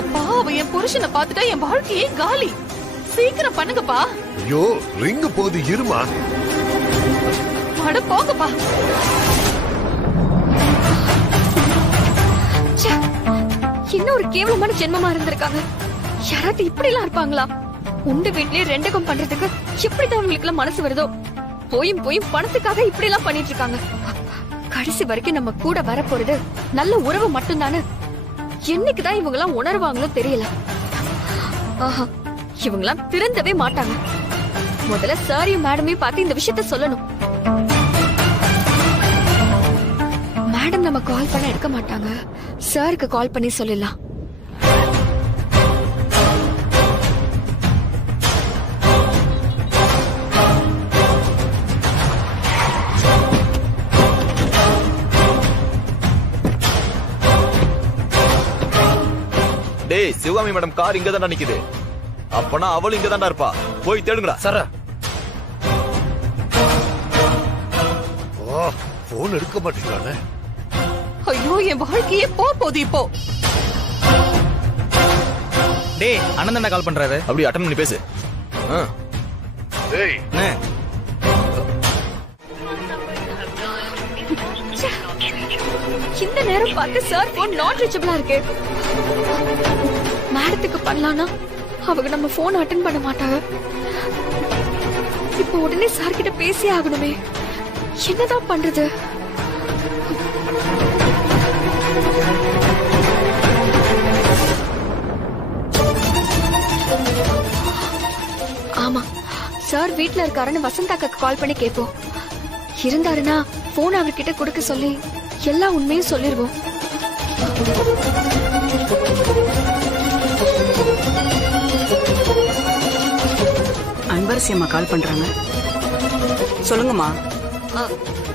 அப்பா அவ என் புருஷனை பார்த்துட்டா என் வாழ்க்கையே காலி. சீக்கிரம் பண்ணுங்கப்பா. ஐயோ ரிங் போது இருமா. அட போங்கப்பா. ச்சே, என்ன ஒரு கேவலமான ஜென்மமா இருந்திருக்காங்க. யாராவது இப்படி எல்லாம் இருப்பாங்களா? உண்டு வீட்லயே ரெண்டகம் பண்றதுக்கு எப்படிதான் அவங்களுக்கு எல்லாம் மனசு வருதோ. போயும் போயும் பணத்துக்காக இப்படி எல்லாம் பண்ணிட்டு இருக்காங்க. கடைசி வரைக்கும் நம்ம கூட வரப்போறது நல்ல உறவு மட்டும்தானு என்னைக்குதான் இவங்க எல்லாம் உணர்வாங்களோ தெரியல. ஆஹா, இவங்கெல்லாம் திருந்தவே மாட்டாங்க. முதல்ல சாரியும் மேடமையும் பார்த்து இந்த விஷயத்த சொல்லணும். மேடம் நம்ம கால் பண்ண எடுக்க மாட்டாங்க. சாருக்கு கால் பண்ணி சொல்லிடலாம். டேய் சிவகாமி மேடம் கார் இங்க தான் நிக்குது. அப்பனா அவளும் இங்க தான் இருப்பா. போய் தேடுங்கடா. சார் போன் எடுக்க மாட்டேங்கிறானே. ஐயோ, என் வாழ்க்கையே போகுது இப்போ. டேய் அண்ணன் தானே கால் பண்றாரு. அப்படி அட்டன் பண்ணி பேசு. டேய் இந்த நேரம் பார்த்து சார் போன் நாட் ரீச்சபிளா இருக்கு. மேடத்துக்கு பண்ணலாம்னா அவங்க நம்ம போன் அட்டெண்ட் பண்ண மாட்டாங்க. இப்போ உடனே சார் கிட்ட பேசி ஆகணுமே. என்னதான் பண்றது? ஆமா, சார் வீட்ல இருக்காருன்னு வசந்தாக்கு கால் பண்ணி கேட்போம். இருந்தாருன்னா போன் அவர்கிட்ட கொடுக்க சொல்லி எல்லா உண்மையும் சொல்லிருவோம். அன்பரசி அம்மா கால் பண்றாங்க. சொல்லுங்கம்மா.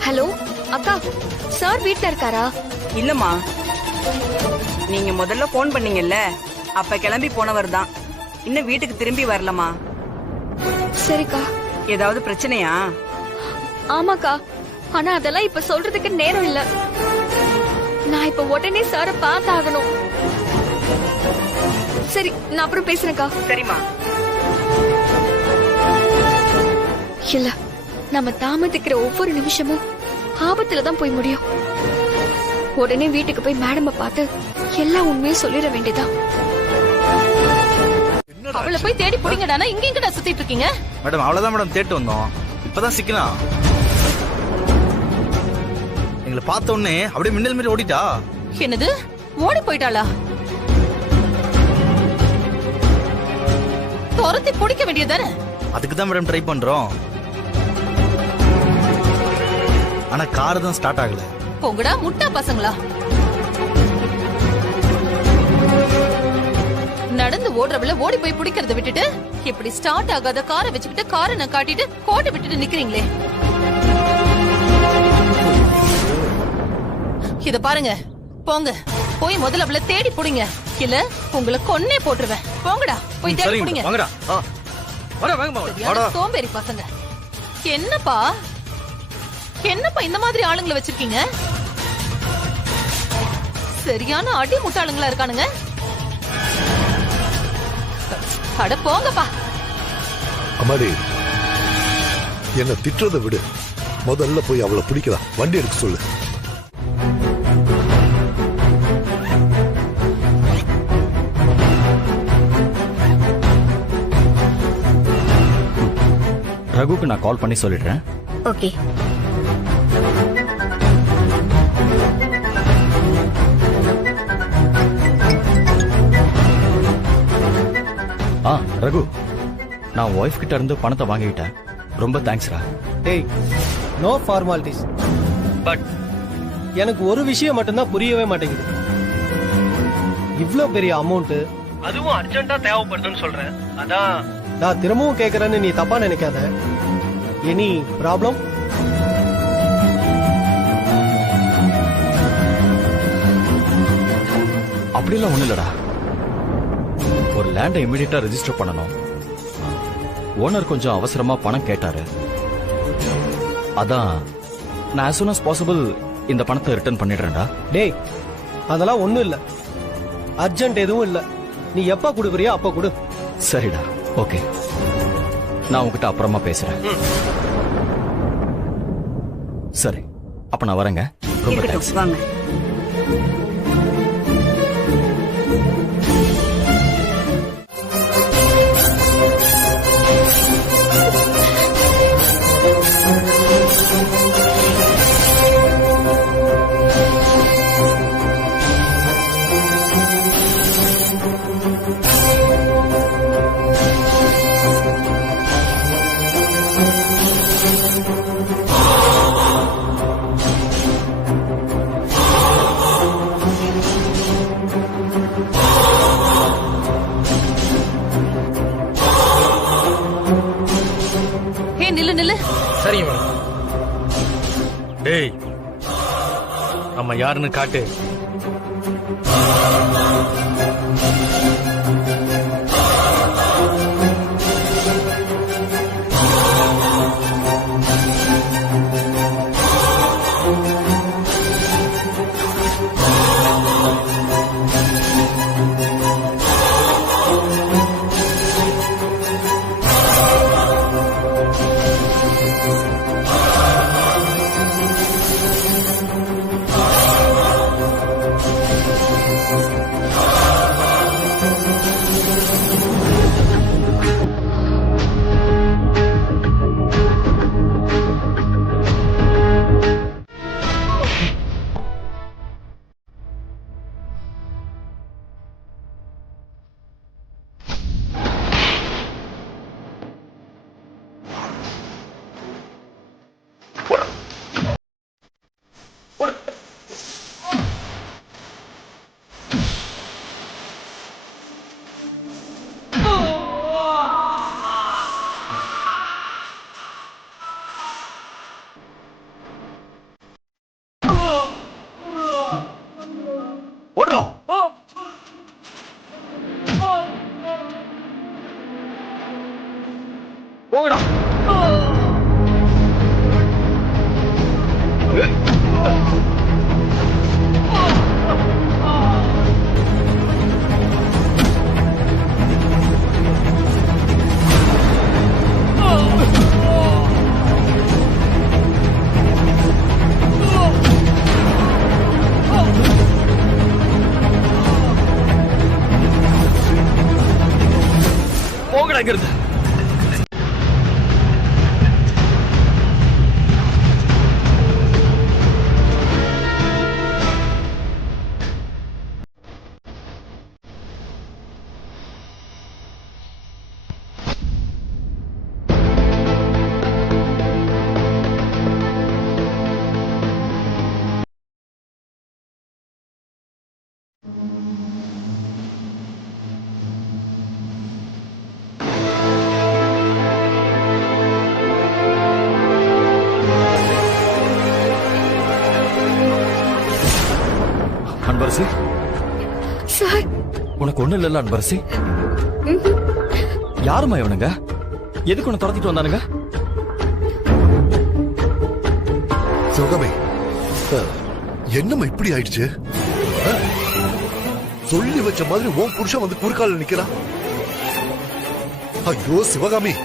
ஹலோ அக்கா, சார் வீட்ல இருக்காரா? இல்லம்மா, நீங்க முதல்ல போன் பண்ணீங்கல்ல, அப்ப கிளம்பி போனவர் தான். இன்னும் வீட்டுக்கு திரும்பி வரலமா. சரிக்கா. ஏதாவது பிரச்சனையா? ஆமாக்கா, ஆனா அதெல்லாம் இப்ப சொல்றதுக்கு நேரம் இல்ல. நான் இப்ப உடனே சார பார்த்தாகணும். சரி, நான் அப்புறம் பேசுறேன்க்கா. சரிம்மா. இல்ல, நம்ம தாமதிக்கிற ஒவ்வொரு நிமிஷமும் ஆபத்துல தான் போய் முடியும். உடனே வீட்டுக்கு போய் மேடம் பார்த்து எல்லா உண்மையும் சொல்லிட வேண்டியதான். அவளை போய் தேடி புடிங்கடானா இங்க எங்கடா சுத்திட்டு இருக்கீங்க? மேடம் அவ்வளவுதான் மேடம் தேட்டு வந்தோம். இப்பதான் சிக்கனா எங்களை பார்த்த உடனே அப்படியே மின்னல் மாதிரி ஓடிட்டா. என்னது, ஓடி போயிட்டாளா? துரத்தி பிடிக்க வேண்டியதானே? அதுக்கு தான் மேடம் ட்ரை பண்றோம். ஆனா கார் தான் ஸ்டார்ட் ஆகல. போங்கடா முட்டா பசங்களா. நடந்து ஓடுறவள ஓடி போய் பிடிக்கிறத விட்டுட்டு இப்படி ஸ்டார்ட் ஆகாத காரை வச்சுக்கிட்டு காரை நான் காட்டிட்டு கோட்டை விட்டுட்டு நிக்கிறீங்களே. இத பாருங்க, போங்க போய் முதல்ல அவளை தேடி புடிங்க. இல்ல உங்களை கொன்னே போட்டுருவேன். போங்கடா போய் தேடி புடிங்க. சோம்பேறி பசங்க. என்னப்பா என்னப்பா இந்த மாதிரி ஆளுங்களை வச்சிருக்கீங்க? சரியான அடி முட்டாளுங்களா இருக்கானுங்க. அட போங்கப்பா. அம்மாடி, என்ன திட்டுறதை விடு. முதல்ல போய் அவளை பிடிக்கலாம். வண்டி எடுக்க சொல்லு. ரகுக்கு நான் கால் பண்ணி சொல்லிடுறேன். ஓகே. ரகு, நான் ஒய்ஃப் கிட்ட இருந்து பணத்தை வாங்கிட்டேன். ரொம்ப தேங்க்ஸ்ரா. டேய், நோ ஃபார்மாலிட்டிஸ். பட் எனக்கு ஒரு விஷயம் மட்டும்தான் புரியவே மாட்டேங்குது. இவ்ளோ பெரிய அமௌண்ட், அதுவும் அர்ஜென்ட்டா தேவைப்படுதுன்னு சொல்றேன். அதான் நான் திரும்பவும் கேக்குறேன்னு நீ தப்பா நினைக்காத. Any problem? அப்படிலாம் ஒண்ணு இல்லடா. ஒரு லேண்டை இமிடியேட்டா ரெஜிஸ்டர் பண்ணணும். ஓனர் கொஞ்சம் அவசரமா பணம் கேட்டாரு. அதான் நான் as soon as possible இந்த பணத்தை ரிட்டர்ன் பண்ணிடுறேன்டா. டேய், அதெல்லாம் ஒண்ணும் இல்ல. அர்ஜென்ட் எதுவும் இல்ல. நீ எப்ப குடுக்குறியோ அப்ப குடு. சரிடா, ஓகே. நான் உங்ககிட்ட அப்புறமா பேசுறேன். சரி, அப்ப நான் வரேங்க. ரொம்ப தேங்க்ஸ். இருக்கட்டும், வாங்க. ஹே, நில்லு நில்லு. சரிங்க மேடம். டேய், நம்ம யாருன்னு காட்டு. போகடாங்கிறது. அன்பரசி, சார், உனக்கு ஒண்ணு இல்ல அன்பரசி? யாருமா இவனுங்க? எதுக்கு உன்னை துரத்திட்டு வந்தானுங்க? சிவகாமி, என்னம்மா இப்படி ஆயிடுச்சு? சொல்லி வச்ச மாதிரி உன் புருஷன் வந்து குறுக்கால நிக்கிறான். ஐயோ சிவகாமி,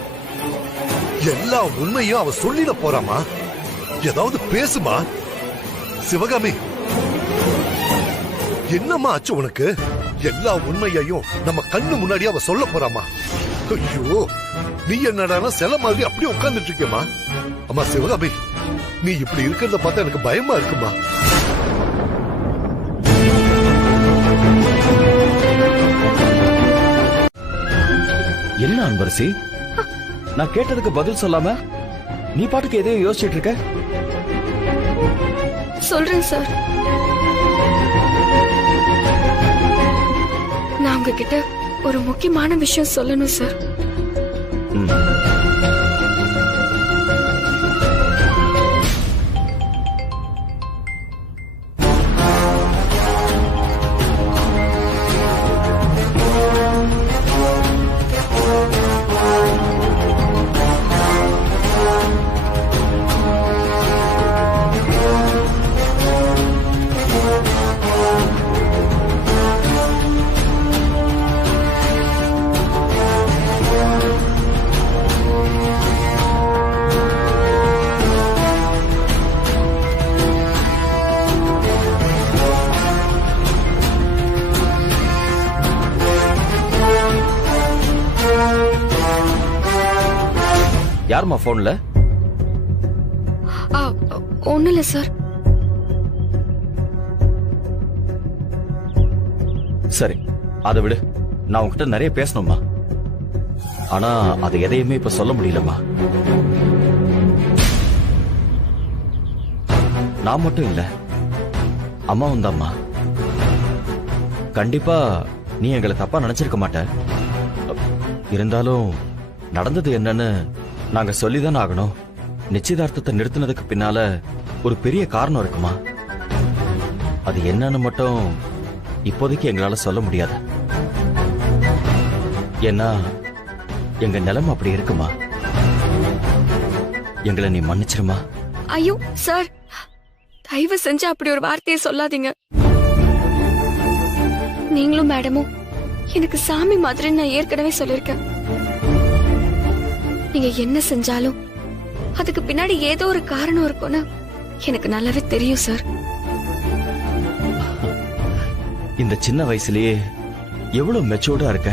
எல்லா உண்மையும் அவ சொல்லிட போறாமா? ஏதாவது பேசுமா சிவகாமி. என்னம்மா ஆச்சு உனக்கு? எல்லா உண்மையையும் நம்ம கண்ணு முன்னாடி அவ சொல்ல போறாமா? ஐயோ, நீ என்னடானா சில மாதிரி அப்படியே உட்கார்ந்துட்டு இருக்கேம்மா. அம்மா சிவகாமி, நீ இப்படி இருக்கிறத பார்த்தா எனக்கு பயமா இருக்குமா. என்ன அன்பரசி, நான் கேட்டதுக்கு பதில் சொல்லாம நீ பாட்டுக்கு எதையும் யோசிச்சுட்டு இருக்க? சொல்றேன் சார். நான் உங்ககிட்ட ஒரு முக்கியமான விஷயம் சொல்லணும் சார். யாரும்மா போன்ல? ஒண்ணும் இல்ல சார். சரி, அதை விடு. நான் உன்கிட்ட நிறைய பேசணும்மா. ஆனா அது எதையுமே இப்ப சொல்ல முடியலம்மா. நான் மட்டும் இல்ல, அம்மாவும் தான்மா. கண்டிப்பா நீ எங்களை தப்பா நினைச்சிருக்க மாட்ட. இருந்தாலும் நடந்தது என்னன்னு நாங்க சொல்லிதான் ஆகணும். நிச்சயதார்த்தத்தை நிறுத்தினதுக்கு பின்னால ஒரு பெரிய காரணம் இருக்குமா? அது என்னன்னு மட்டும் இப்போதைக்கு எங்களால சொல்ல முடியாது. ஏன்னா எங்க நிலைமை அப்படி இருக்குமா. எங்களை நீ மன்னிச்சிருமா? ஐயோ சார், தயவு செஞ்சு அப்படி ஒரு வார்த்தையை சொல்லாதீங்க. நீங்களும் மேடமும் எனக்கு சாமி மாதிரி நான் ஏற்கனவே சொல்லிருக்கேன். நீங்க என்ன செஞ்சாலும் அதுக்கு பின்னாடி ஏதோ ஒரு காரணம் இருக்கும்னு எனக்கு நல்லாவே தெரியும் சார். இந்த சின்ன வயசுலயே எவ்வளவு மெச்சூர்டா இருக்க.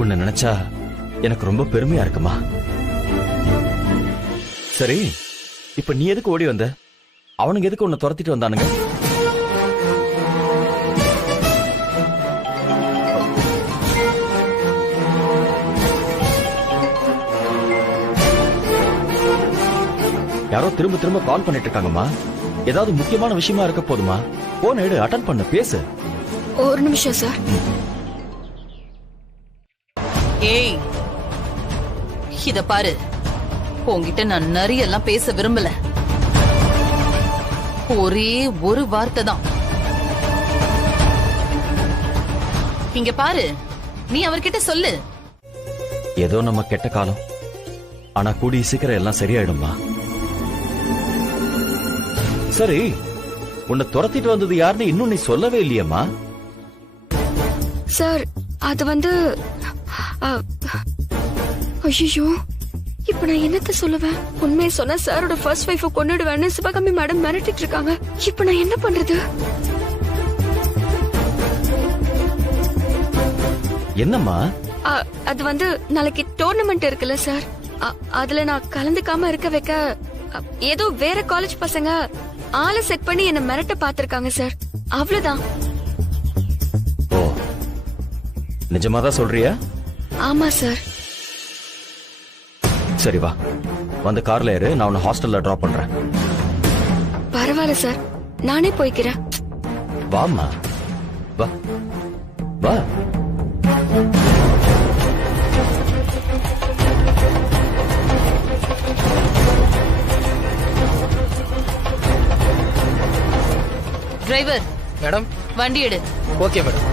உன்னை நினைச்சா எனக்கு ரொம்ப பெருமையா இருக்குமா. சரி, இப்ப நீ எதுக்கு ஓடி வந்த? அவனுங்க எதுக்கு உன்னை துரத்திட்டு வந்தானுங்க? யாரோ திரும்ப திரும்ப கால் பண்ணிட்டு இருக்காங்கம்மா. ஏதாவது முக்கியமான விஷயமா இருக்க போதுமா? போன் எடு, அட்டெண்ட் பண்ண, பேசு. ஒரு நிமிஷம் சார். ஏய், இத பாரு, உன்கிட்ட நான் நிறைய எல்லாம் பேச விரும்பல. ஒரே ஒரு வார்த்தை தான். இங்க பாரு, நீ அவர்கிட்ட சொல்லு. ஏதோ நம்ம கெட்ட காலம், ஆனா கூடிய சீக்கிரம் எல்லாம் சரியாயிடுமா. சரி, உன்னை துரத்திட்டு வந்தது யாருன்னு இன்னும் நீ சொல்லவே இல்லையம்மா. சார் அது வந்து ஐயோ, இப்ப நான் என்னத்த சொல்லுவேன்? உண்மையை சொன்னா சாரோட ஃபர்ஸ்ட் வைஃபை கொன்னுடுவேன்னு சிவகாமி மேடம் மிரட்டிட்டு இருக்காங்க. இப்ப நான் என்ன பண்றது? என்னம்மா? அது வந்து நாளைக்கு டோர்னமெண்ட் இருக்குல்ல சார், அதுல நான் கலந்துக்காம இருக்க வைக்க ஏதோ வேற காலேஜ் பசங்க ஆளை செட் பண்ணி என்ன மிரட்ட பாத்திருக்காங்க சார். அவ்வளவுதான். ஓ, நிஜமாதான் சொல்றியா? ஆமா சார். சரி வா, வந்து கார்ல ஏறு, நான் உன்னை ஹாஸ்டல்ல டிராப் பண்றேன். பரவாயில்ல சார், நானே போய்க்கிறேன். வாம்மா, வா வா. டிரைவர் மேடம், வண்டி எடு. Okay madam.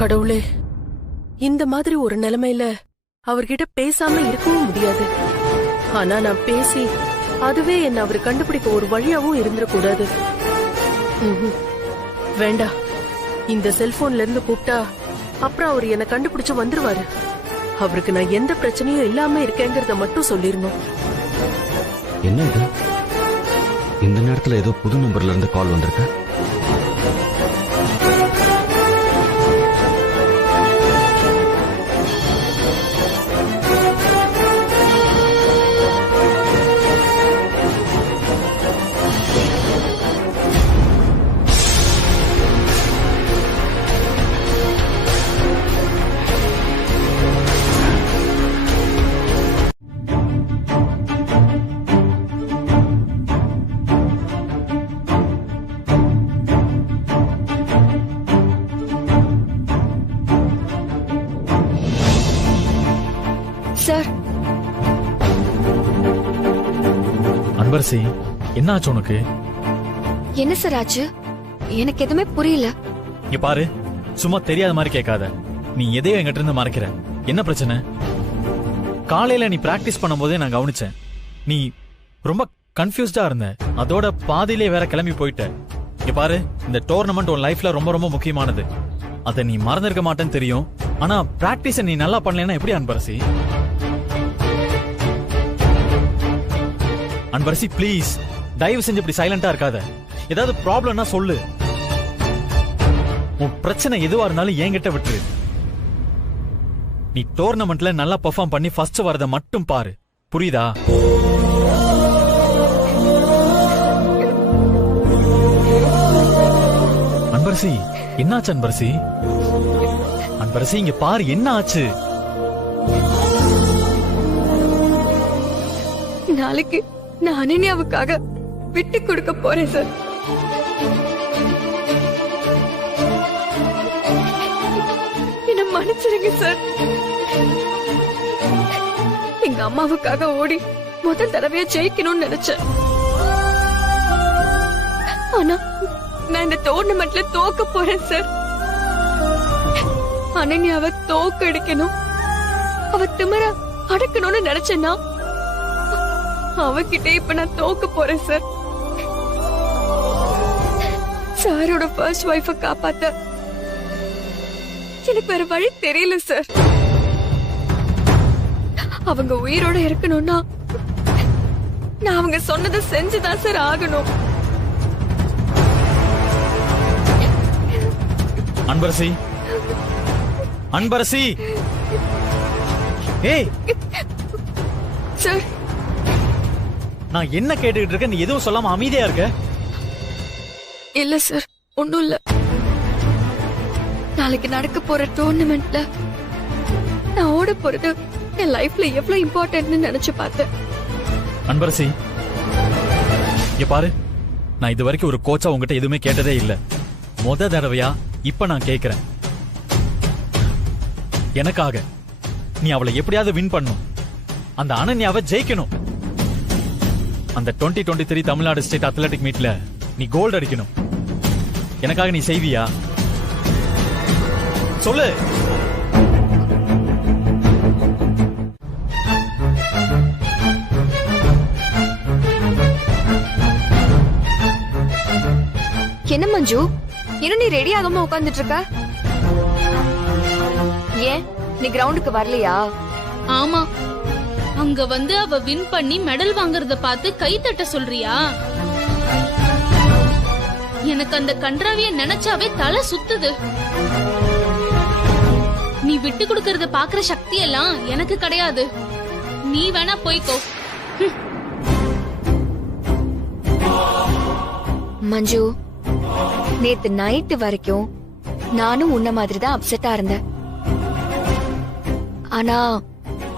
கடவுளே, இந்த மாதிரி ஒரு நிலைமையில அவர்கிட்ட பேசாம இருக்கவும் முடியாது. ஆனா நான் பேசி அதுவே என்ன அவர் கண்டுபிடிக்க ஒரு வழியாவும் இருந்துடக்கூடாது. வேண்டாம், இந்த செல்போன்ல இருந்து கூப்பிட்டா அப்புறம் அவர் என்ன கண்டுபிடிச்சு வந்துருவாரு. அவருக்கு நான் எந்த பிரச்சனையும் இல்லாம இருக்கேங்கிறத மட்டும் சொல்லிடணும். என்ன இது? இந்த நேரத்துல ஏதோ புது நம்பர்ல இருந்து கால் வந்திருக்கு. சார், அன்பரசி, என்ன ஆச்சு உனக்கு? என்ன சார் ஆச்சு? எனக்கு எதுவுமே புரியல. இங்க பாரு, சும்மா தெரியாத மாதிரி கேட்காத. நீ எதையோ என்கிட்ட இருந்து மறைக்கிற. என்ன பிரச்சனை? காலையில நீ பிராக்டிஸ் பண்ணும்போதே நான் கவனிச்சேன். நீ ரொம்ப கன்ஃபியூஸ்டா இருந்த. அதோட பாதியிலே வேற கிளம்பி போயிட்ட. இங்க பாரு, இந்த டோர்னமெண்ட் உன் லைஃப்ல ரொம்ப ரொம்ப முக்கியமானது. அதை நீ மறந்திருக்க மாட்டேன்னு தெரியும். ஆனா பிராக்டிஸ் நீ நல்லா பண்ணலன்னா எப்படி அன்பரசி? அன்பரசி ப்ளீஸ், தயவு செஞ்சு இப்படி சைலண்டா இருக்காத. ஏதாவது ப்ராப்ளம்னா சொல்லு. உன் பிரச்சனை எதுவா இருந்தாலும் என்கிட்ட விட்டுரு. நீ டோர்னமெண்ட்ல நல்லா பெர்ஃபார்ம் பண்ணி ஃபர்ஸ்ட் வரத மட்டும் பாரு. புரியுதா? அன்பரசி, என்னாச்சு அன்பரசி? அன்பரசி இங்க பாரு, என்ன ஆச்சு? நாளைக்கு நான் அனன்யாவுக்காக விட்டு கொடுக்க போறேன் சார். என்ன மன்னிச்சிருங்க சார். எங்க அம்மாவுக்காக ஓடி முதல் தடவையா ஜெயிக்கணும்னு நினைச்சேன். ஆனா நான் இந்த டோர்னமெண்ட்ல தோக்க போறேன் சார். அனன்யாவை தோக்கடிக்கணும், அவ திமிர அடக்கணும்னு நினைச்சேன்னா அவகிட்ட இப்ப நான் தோக்க போறேன் சார். சாரோட ஃபர்ஸ்ட் வைஃப காப்பாத்த எனக்கு வேற வழி தெரியல சார். அவங்க உயிரோட இருக்கணும்னா நான் அவங்க சொன்னதை செஞ்சுதான் சார் ஆகணும். அன்பரசி, அன்பரசி, ஏய் சார், நான் என்ன கேட்டுக்கிட்டு இருக்கேன்? நீ எதுவும் சொல்லாம அமைதியா இருக்க? இல்ல சார், ஒண்ணும் இல்ல. நாளைக்கு நடக்க போற டோர்னமெண்ட்ல நான் ஓட போறது என் லைஃப்ல எவ்வளவு இம்பார்ட்டன்ட்னு நினைச்சு பார்த்தேன். அன்பரசி, இங்க பாரு, நான் இது வரைக்கும் ஒரு கோச்சா உங்ககிட்ட எதுவுமே கேட்டதே இல்ல. முத தடவையா இப்ப நான் கேக்குறேன். எனக்காக நீ அவளை எப்படியாவது வின் பண்ணும். அந்த அனன்யாவை ஜெயிக்கணும். அந்த 2023 தமிழ்நாடு ஸ்டேட் அத்லெட்டிக் மீட்ல நீ கோல்டு அடிக்கணும். எனக்காக நீ செய்வியா? சொல்லு. என்ன மஞ்சு, இன்னும் நீ ரெடி ஆகாம உட்கார்ந்துட்டு இருக்க? ஏன் நீ கிரவுண்டுக்கு வரலையா? ஆமா, அங்க வந்து அவ வின் பண்ணி மெடல் வாங்குறத பார்த்து கை தட்ட சொல்றியா? எனக்கு அந்த கன்றாவிய நினைச்சாவே தலை சுத்துது. நீ விட்டு கொடுக்கறத பாக்குற சக்தி எல்லாம் எனக்கு கிடையாது. நீ வேணா போய்க்கோ. மஞ்சு, நேத்து நைட்டு வரைக்கும் நானும் உன்ன மாதிரிதான் அப்செட்டா இருந்தேன். ஆனா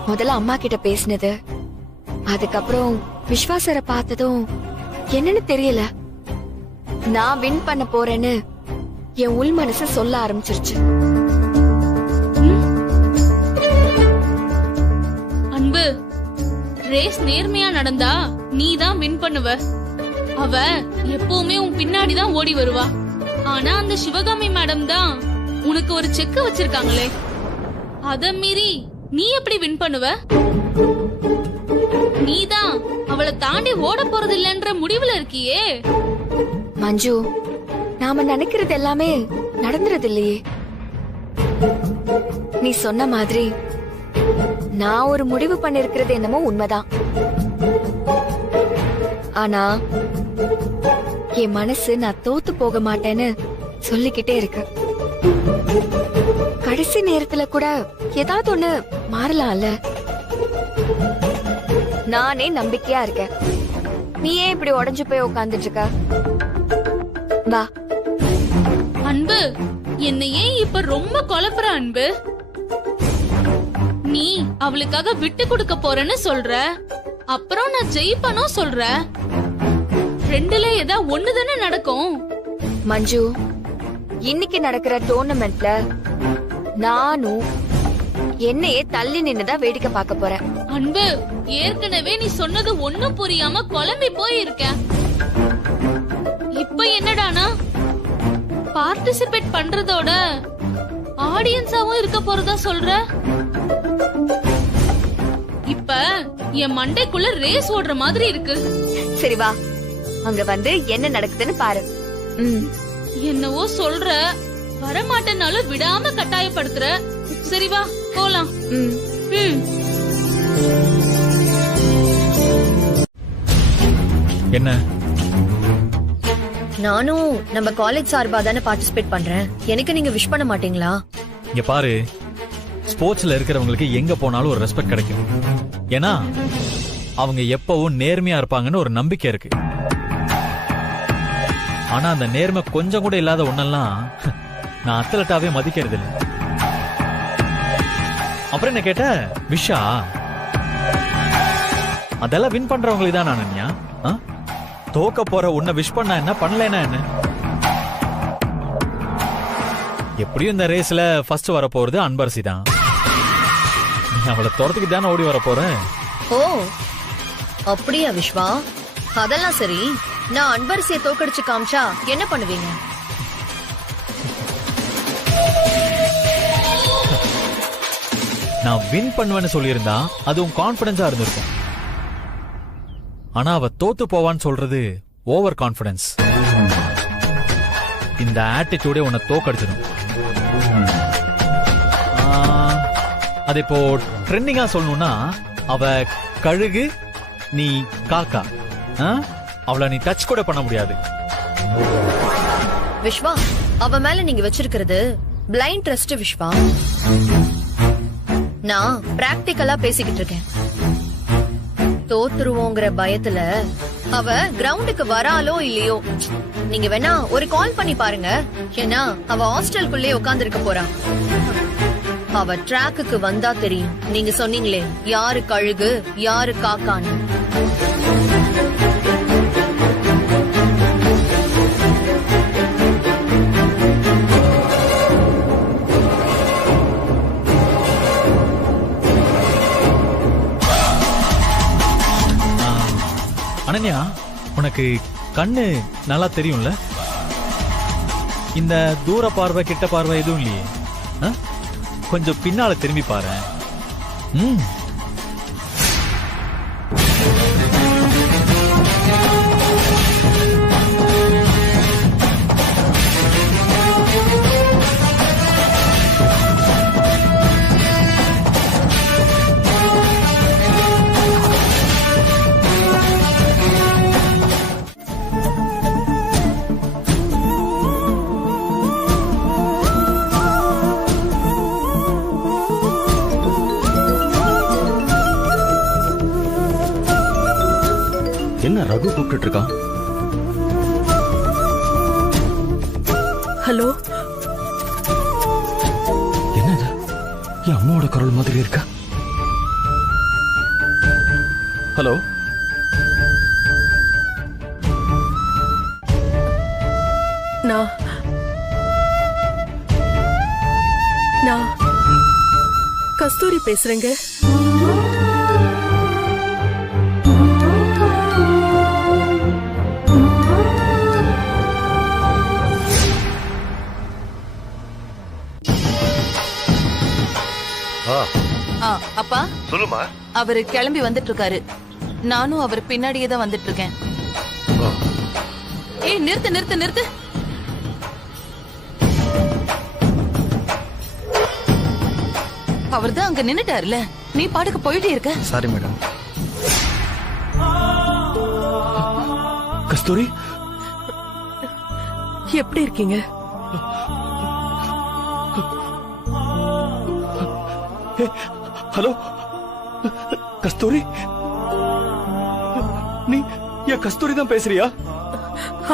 முதல்ல அம்மா கிட்ட பேசினது, அதுக்கப்புறம் விஸ்வாசரை பார்த்ததும் என்னன்னு தெரியல, நான் வின் பண்ண போறேன்னு என் உள் மனசு சொல்ல ஆரம்பிச்சிருச்சு. அன்பு, ரேஸ் நேர்மையா நடந்தா நீ தான் வின் பண்ணுவ. அவ எப்பவுமே உன் பின்னாடிதான் ஓடி வருவா. ஆனா அந்த சிவகாமி மேடம் தான் உனக்கு ஒரு செக் வச்சிருக்காங்களே, அத மீறி நீ எப்படி வின் பண்ணுவ? நீதான் அவளை தாண்டி ஓட போறது இல்லன்ற முடிவுல இருக்கியே. மஞ்சு, நாம நினைக்கிறது எல்லாமே நடந்துறது இல்லையே. நீ சொன்ன மாதிரி நான் ஒரு முடிவு பண்ணிருக்கிறது என்னமோ உண்மைதான். ஆனா என் மனசு நான் தோத்து போக மாட்டேன்னு சொல்லிக்கிட்டே இருக்கு. கடைசி நேரத்துல கூட ஏதாவது ஒண்ணு மாறலாம்ல. நானே நம்பிக்கையா இருக்கேன். நீ ஏன் இப்படி உடைஞ்சு போய் உட்கார்ந்துட்டு இருக்க? வா. அன்பு, என்ன ஏன் இப்ப ரொம்ப குழப்புற அன்பு? நீ அவளுக்காக விட்டு கொடுக்க போறேன்னு சொல்ற, அப்புறம் நான் ஜெயிப்பனும் சொல்ற. ரெண்டுல ஏதா ஒண்ணுதானே நடக்கும். மஞ்சு, இன்னைக்கு நடக்கிற டோர்னமெண்ட்ல நானும் என்னையே தள்ளி நின்னுதான் வேடிக்கை பார்க்க போறேன். அன்பு, ஏற்கனவே நீ சொன்னது ஒண்ணும் புரியாம குழம்பி போயிருக்க. இப்ப என்னடானா பார்ட்டிசிபேட் பண்றதோட ஆடியன்ஸாவும் இருக்க போறதா சொல்ற? இப்ப என் மண்டைக்குள்ள ரேஸ் ஓடுற மாதிரி இருக்கு. சரி வா, அங்க வந்து என்ன நடக்குதுன்னு பாரு. என்னவோ சொல்ற, வரமாட்டேனாலும் விடாம கட்டாயப்படுத்துற. சரி வா போலாம். என்ன? நானும் நம்ம காலேஜ் சார்பா தானே பார்ட்டிசிபேட் பண்றேன். எனக்கு நீங்க விஷ் பண்ண மாட்டீங்களா? இங்க பாரு, ஸ்போர்ட்ஸ்ல இருக்கிறவங்களுக்கு எங்க போனாலும் ஒரு ரெஸ்பெக்ட் கிடைக்கும். ஏன்னா அவங்க எப்பவும் நேர்மையா இருப்பாங்கன்னு ஒரு நம்பிக்கை இருக்கு. ஆனா அந்த நேர்மை கொஞ்சம் கூட இல்லாத ஒன்னெல்லாம் நான் அத்லட்டாவே மதிக்கிறது இல்லை. அப்புறம் என்ன கேட்ட விஷா, அதெல்லாம் வின் பண்றவங்களுக்கு தான் அனன்யா. தோக்க போற உன்னை விஷ் பண்ணா என்ன, பண்ணலனா என்ன? எப்படியும் இந்த ரேஸ்ல ஃபர்ஸ்ட் வர போறது அன்பரசி தான். அவளை துரத்துக்கு தானே ஓடி வர போற. ஓ அப்படியா விஸ்வா? அதெல்லாம் சரி, நான் அன்பரசியை தோக்கடிச்சு காமிச்சா என்ன பண்ணுவீங்க? நான் வின் பண்ணுவேன்னு சொல்லியிருந்தா அதுவும் கான்பிடன்ஸா இருந்திருக்கும். ஆனா அவ தோத்து போவான்னு சொல்றது ஓவர் கான்பிடன்ஸ். இந்த ஆட்டிடியூடே உன்னை தோக்கடிச்சிடும். அது இப்போ ட்ரெண்டிங்கா சொல்லணும்னா, அவ கழுகு, நீ காக்கா. அவளை நீ டச் கூட பண்ண முடியாது. விஸ்வா, அவ மேல நீங்க வச்சிருக்கிறது பிளைண்ட் ட்ரஸ்ட் விஸ்வா. நான் பிராக்டிகலா பேசிக்கிட்டு இருக்கேன். தோத்துருவோங்கிற பயத்துல அவ கிரவுண்டுக்கு வராலோ இல்லையோ, நீங்க வேணா ஒரு கால் பண்ணி பாருங்க. ஏன்னா அவ ஹாஸ்டலுக்குள்ளே உட்கார்ந்து இருக்க போறா. அவ ட்ராக்குக்கு வந்தா தெரியும். நீங்க சொன்னீங்களே யாரு கழுகு யாரு காக்கான்னு. அனன்யா, உனக்கு கண்ணு நல்லா தெரியும்ல? இந்த தூர பார்வை கிட்ட பார்வை எதுவும் இல்லையே. கொஞ்சம் பின்னால திரும்பி பாரு. என்ன ரகு கூப்பிட்டு இருக்கான்? ஹலோ, என்னது? என் அம்மாவோட குரல் மாதிரி இருக்கா? ஹலோ, நான் கஸ்தூரி பேசுறேங்க. அப்பா சொல்லுமா. அவரு கிளம்பி வந்துட்டு இருக்காரு. நானும் அவர் பின்னாடியே தான் வந்துட்டு இருக்கேன். ஏய் நிறுத்து நிறுத்து நிறுத்து. அவர் தான் அங்க நின்னுட்டாருல, நீ பாட்டுக்கு போயிட்டே இருக்க. Sorry madam. கஸ்தூரி, எப்படி இருக்கீங்க? ஹலோ கஸ்தூரி, நீ என் கஸ்தூரி தான் பேசுறியா?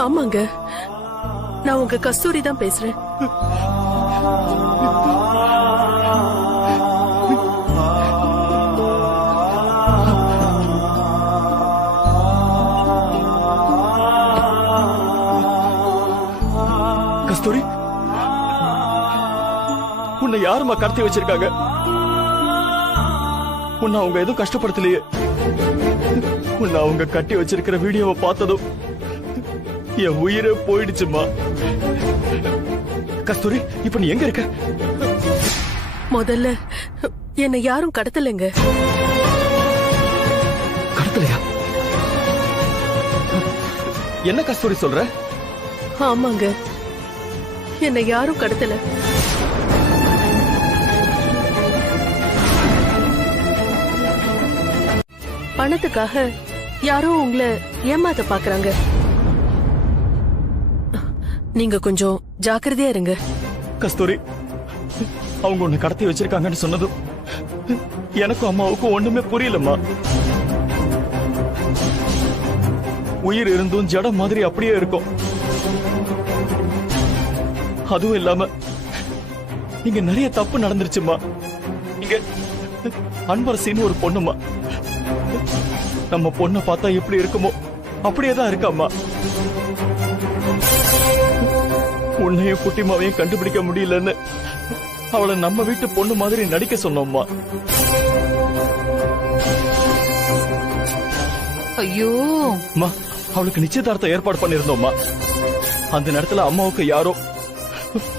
ஆமாங்க, நான் உங்க கஸ்தூரி தான் பேசுறேன். கஸ்தூரி, உன்னை யாருமா கடத்தி வச்சிருக்காங்க? உன்னை அவங்க எதுவும் கஷ்டப்படுத்தலையே. உன்னை அவங்க கட்டி வச்சிருக்கிற வீடியோவை பார்த்ததும் என் உயிரே போயிடுச்சுமா. கஸ்தூரி, இப்ப நீ எங்க இருக்க? முதல்ல என்னை யாரும் கடத்தலைங்க. கடத்தலையா? என்ன கஸ்தூரி சொல்ற? ஆமாங்க, என்னை யாரும் கடத்தல. பணத்துக்காக யாரோ உங்களை ஏமாத்த பாக்குறாங்க. நீங்க கொஞ்சம் ஜாக்கிரதையா இருங்க. கஸ்தூரி, அவங்க உன்னை கடத்தி வச்சிருக்காங்கன்னு சொன்னதும் எனக்கும் அம்மாவுக்கும் ஒண்ணுமே புரியலம்மா. உயிர் இருந்தும் ஜடம் மாதிரி அப்படியே இருக்கும். அதுவும் இல்லாம இங்க நிறைய தப்பு நடந்துருச்சுமா. இங்க அன்பரசின்னு ஒரு பொண்ணுமா, நம்ம பொண்ணை பார்த்தா எப்படி இருக்குமோ அப்படியேதான் இருக்காம்மா. உன்னையும் குட்டிமாவையும் கண்டுபிடிக்க முடியலன்னு அவளை நம்ம வீட்டு பொண்ணு மாதிரி நடிக்க சொன்னோம்மா. ஐயோ, அவளுக்கு நிச்சயதார்த்தம் ஏற்பாடு பண்ணிருந்தோம்மா. அந்த நேரத்துல அம்மாவுக்கு யாரோ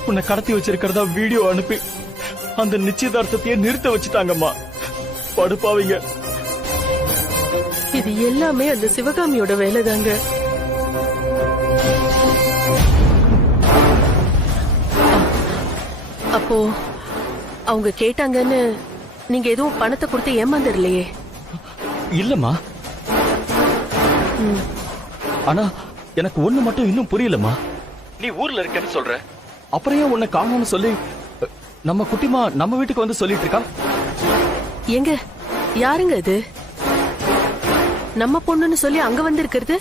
உன்னை கடத்தி வச்சிருக்கிறதா வீடியோ அனுப்பி அந்த நிச்சயதார்த்தத்தையே நிறுத்த வச்சுட்டாங்கம்மா. படுப்பாவீங்க. இது எல்லாமே அந்த சிவகாமியோட வேலைதாங்க. அப்போ அவங்க கேட்டாங்கன்னு நீங்க எதுவும் பணத்தை கொடுத்து ஏமாந்துடலையே? இல்லம்மா. ஆனா எனக்கு ஒண்ணு மட்டும் இன்னும் புரியலம்மா. நீ ஊர்ல இருக்கன்னு சொல்ற, அப்புறம் ஏன் உன்னை காணோம்னு சொல்லி நம்ம குட்டிமா நம்ம வீட்டுக்கு வந்து சொல்லிட்டு இருக்கா? எங்க யாருங்க இது? நம்ம பொண்ணுன்னு சொல்லி அங்க வந்து இருக்கிறது?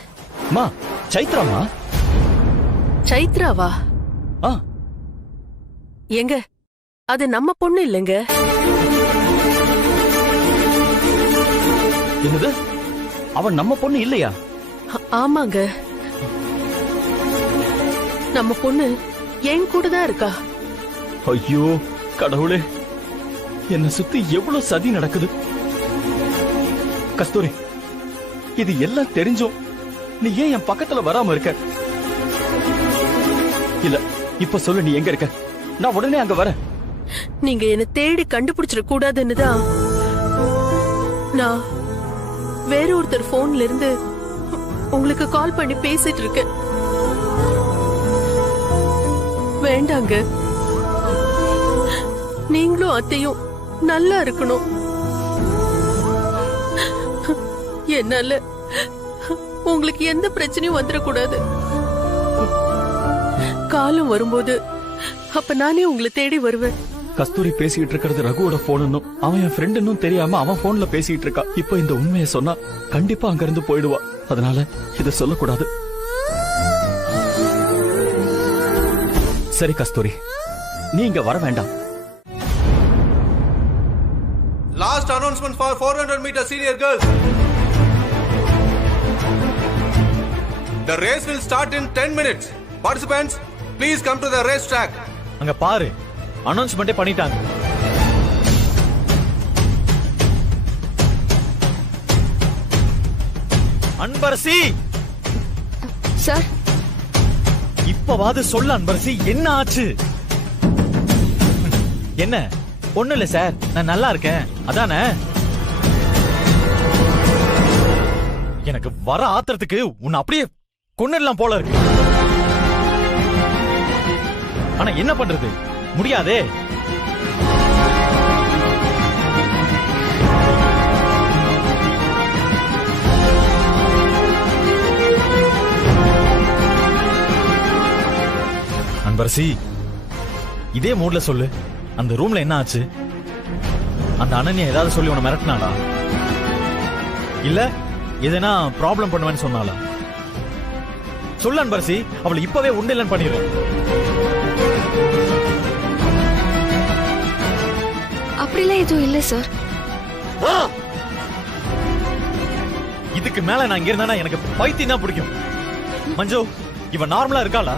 மா, சைத்ராமா. சைத்ராவா? எங்க அது நம்ம பொண்ணு இல்லைங்க. என்னது? அவன் நம்ம பொண்ணு இல்லையா? ஆமாங்க, நம்ம பொண்ணு என் கூட தான் இருக்கா. ஐயோ கடவுளே, என்ன சுத்தி எவ்வளவு சதி நடக்குது. கஸ்தூரி, இது எல்லாம் தெரிஞ்சும் நீ ஏன் என் பக்கத்துல வராம இருக்க? இல்ல, இப்ப சொல்லு, நீ எங்க இருக்க? நான் உடனே அங்க வரேன். நீங்க என்ன தேடி கண்டுபிடிச்சிட கூடாதுன்னு தான் நான் வேற ஒருத்தர் போன்ல இருந்து உங்களுக்கு கால் பண்ணி பேசிட்டு இருக்கேன். வேண்டாங்க, நீங்களும் அத்தையும் நல்லா இருக்கணும். என்னால உங்களுக்கு எந்த பிரச்சனையும் வந்துடக்கூடாது. காலம் வரும்போது அப்ப நானே உங்களை தேடி வருவேன். கஸ்தூரி பேசிட்டு இருக்கிறது ரகுவோட போனுன்னு அவன் என் ஃப்ரெண்டுன்னு தெரியாம அவன் போன்ல பேசிட்டு இருக்கா. இப்ப இந்த உண்மையை சொன்னா கண்டிப்பா அங்க இருந்து போயிடுவா. அதனால இத சொல்லக்கூடாது. சரி கஸ்தூரி, நீ இங்க வர வேண்டாம். Last announcement for 400 meter senior girls. The race will start in 10 minutes. Participants, please come to the race track. அங்க பாரு, அனௌன்ஸ்மென்ட்டே பண்ணிட்டாங்க. அன்பரசி சார், இப்பவாது சொல்ல அன்பரசி, என்ன ஆச்சு? என்ன? ஒண்ணு இல்ல சார், நான் நல்லா இருக்கேன் அதானே. எனக்கு வர ஆத்திரத்துக்கு உன்னை அப்படியே கொன்னிடலாம் போல இருக்கு. ஆனா என்ன பண்றது, முடியாதே. அன்பரசி, இதே மூட்ல சொல்லு, அந்த ரூம்ல என்ன ஆச்சு? அந்த அனன்யா ஏதாவது சொல்லி உன்னை மிரட்டினாளா? இல்ல எதனா ப்ராப்ளம் பண்ணுவேன்னு சொன்னாளா? சொல்லு அன்பரசி, அவளை இப்பவே உண்டு இல்லைன்னு பண்ணிடு. அப்படிலாம் எதுவும் இல்ல சார். இதுக்கு மேல நான் இங்க இருந்தா எனக்கு பைத்தியம் தான் பிடிக்கும். மஞ்சு, இவன் நார்மலா இருக்காளா?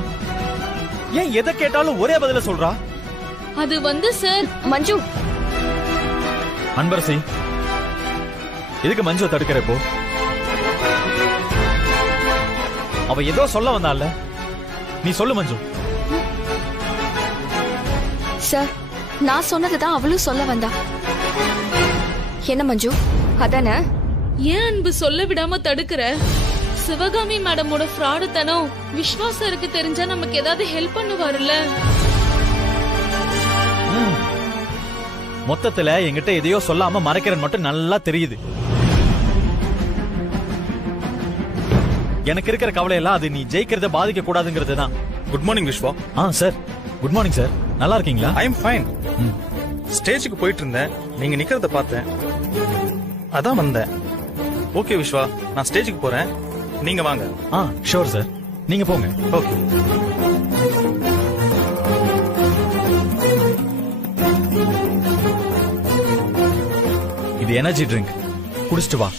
ஏன் எதை கேட்டாலும் ஒரே பதில சொல்றா? அது வந்து சார், மஞ்சு. அன்பரசி, எதுக்கு மஞ்சு தடுக்கிற? இப்போ அவ ஏதோ சொல்ல வந்தால, நீ சொல்லு மஞ்சு. சார், நான் சொன்னதுதான் அவளும் சொல்ல வந்தா. என்ன மஞ்சு, அதானே? ஏன் அன்பு சொல்ல விடாம தடுக்கிற? சிவகாமி மேடமோட ஃப்ராடுத்தனம் விஸ்வாசருக்கு தெரிஞ்சா நமக்கு ஏதாவது ஹெல்ப் பண்ணுவாருல்ல. மொத்தத்துல என்கிட்ட எதையோ சொல்லாம மறைக்கிறன்னு மட்டும் நல்லா தெரியுது. எனக்கு இருக்கிற கவலை எல்லாம் அது நீ ஜெயிக்கிறத பாதிக்க கூடாதுங்கிறது தான். Good morning Viswa. Sir good morning sir. நல்லா இருக்கீங்களா? I am fine. ஸ்டேஜுக்கு போயிட்டு இருந்தேன், நீங்க நிக்கிறத பார்த்தேன், அதான் வந்தேன். ஓகே விஸ்வா, நான் ஸ்டேஜுக்கு போறேன், நீங்க வாங்க. ஷூர் சார், நீங்க போங்க. ஓகே. இது எனர்ஜி ட்ரிங்க், குடிச்சிட்டு வா.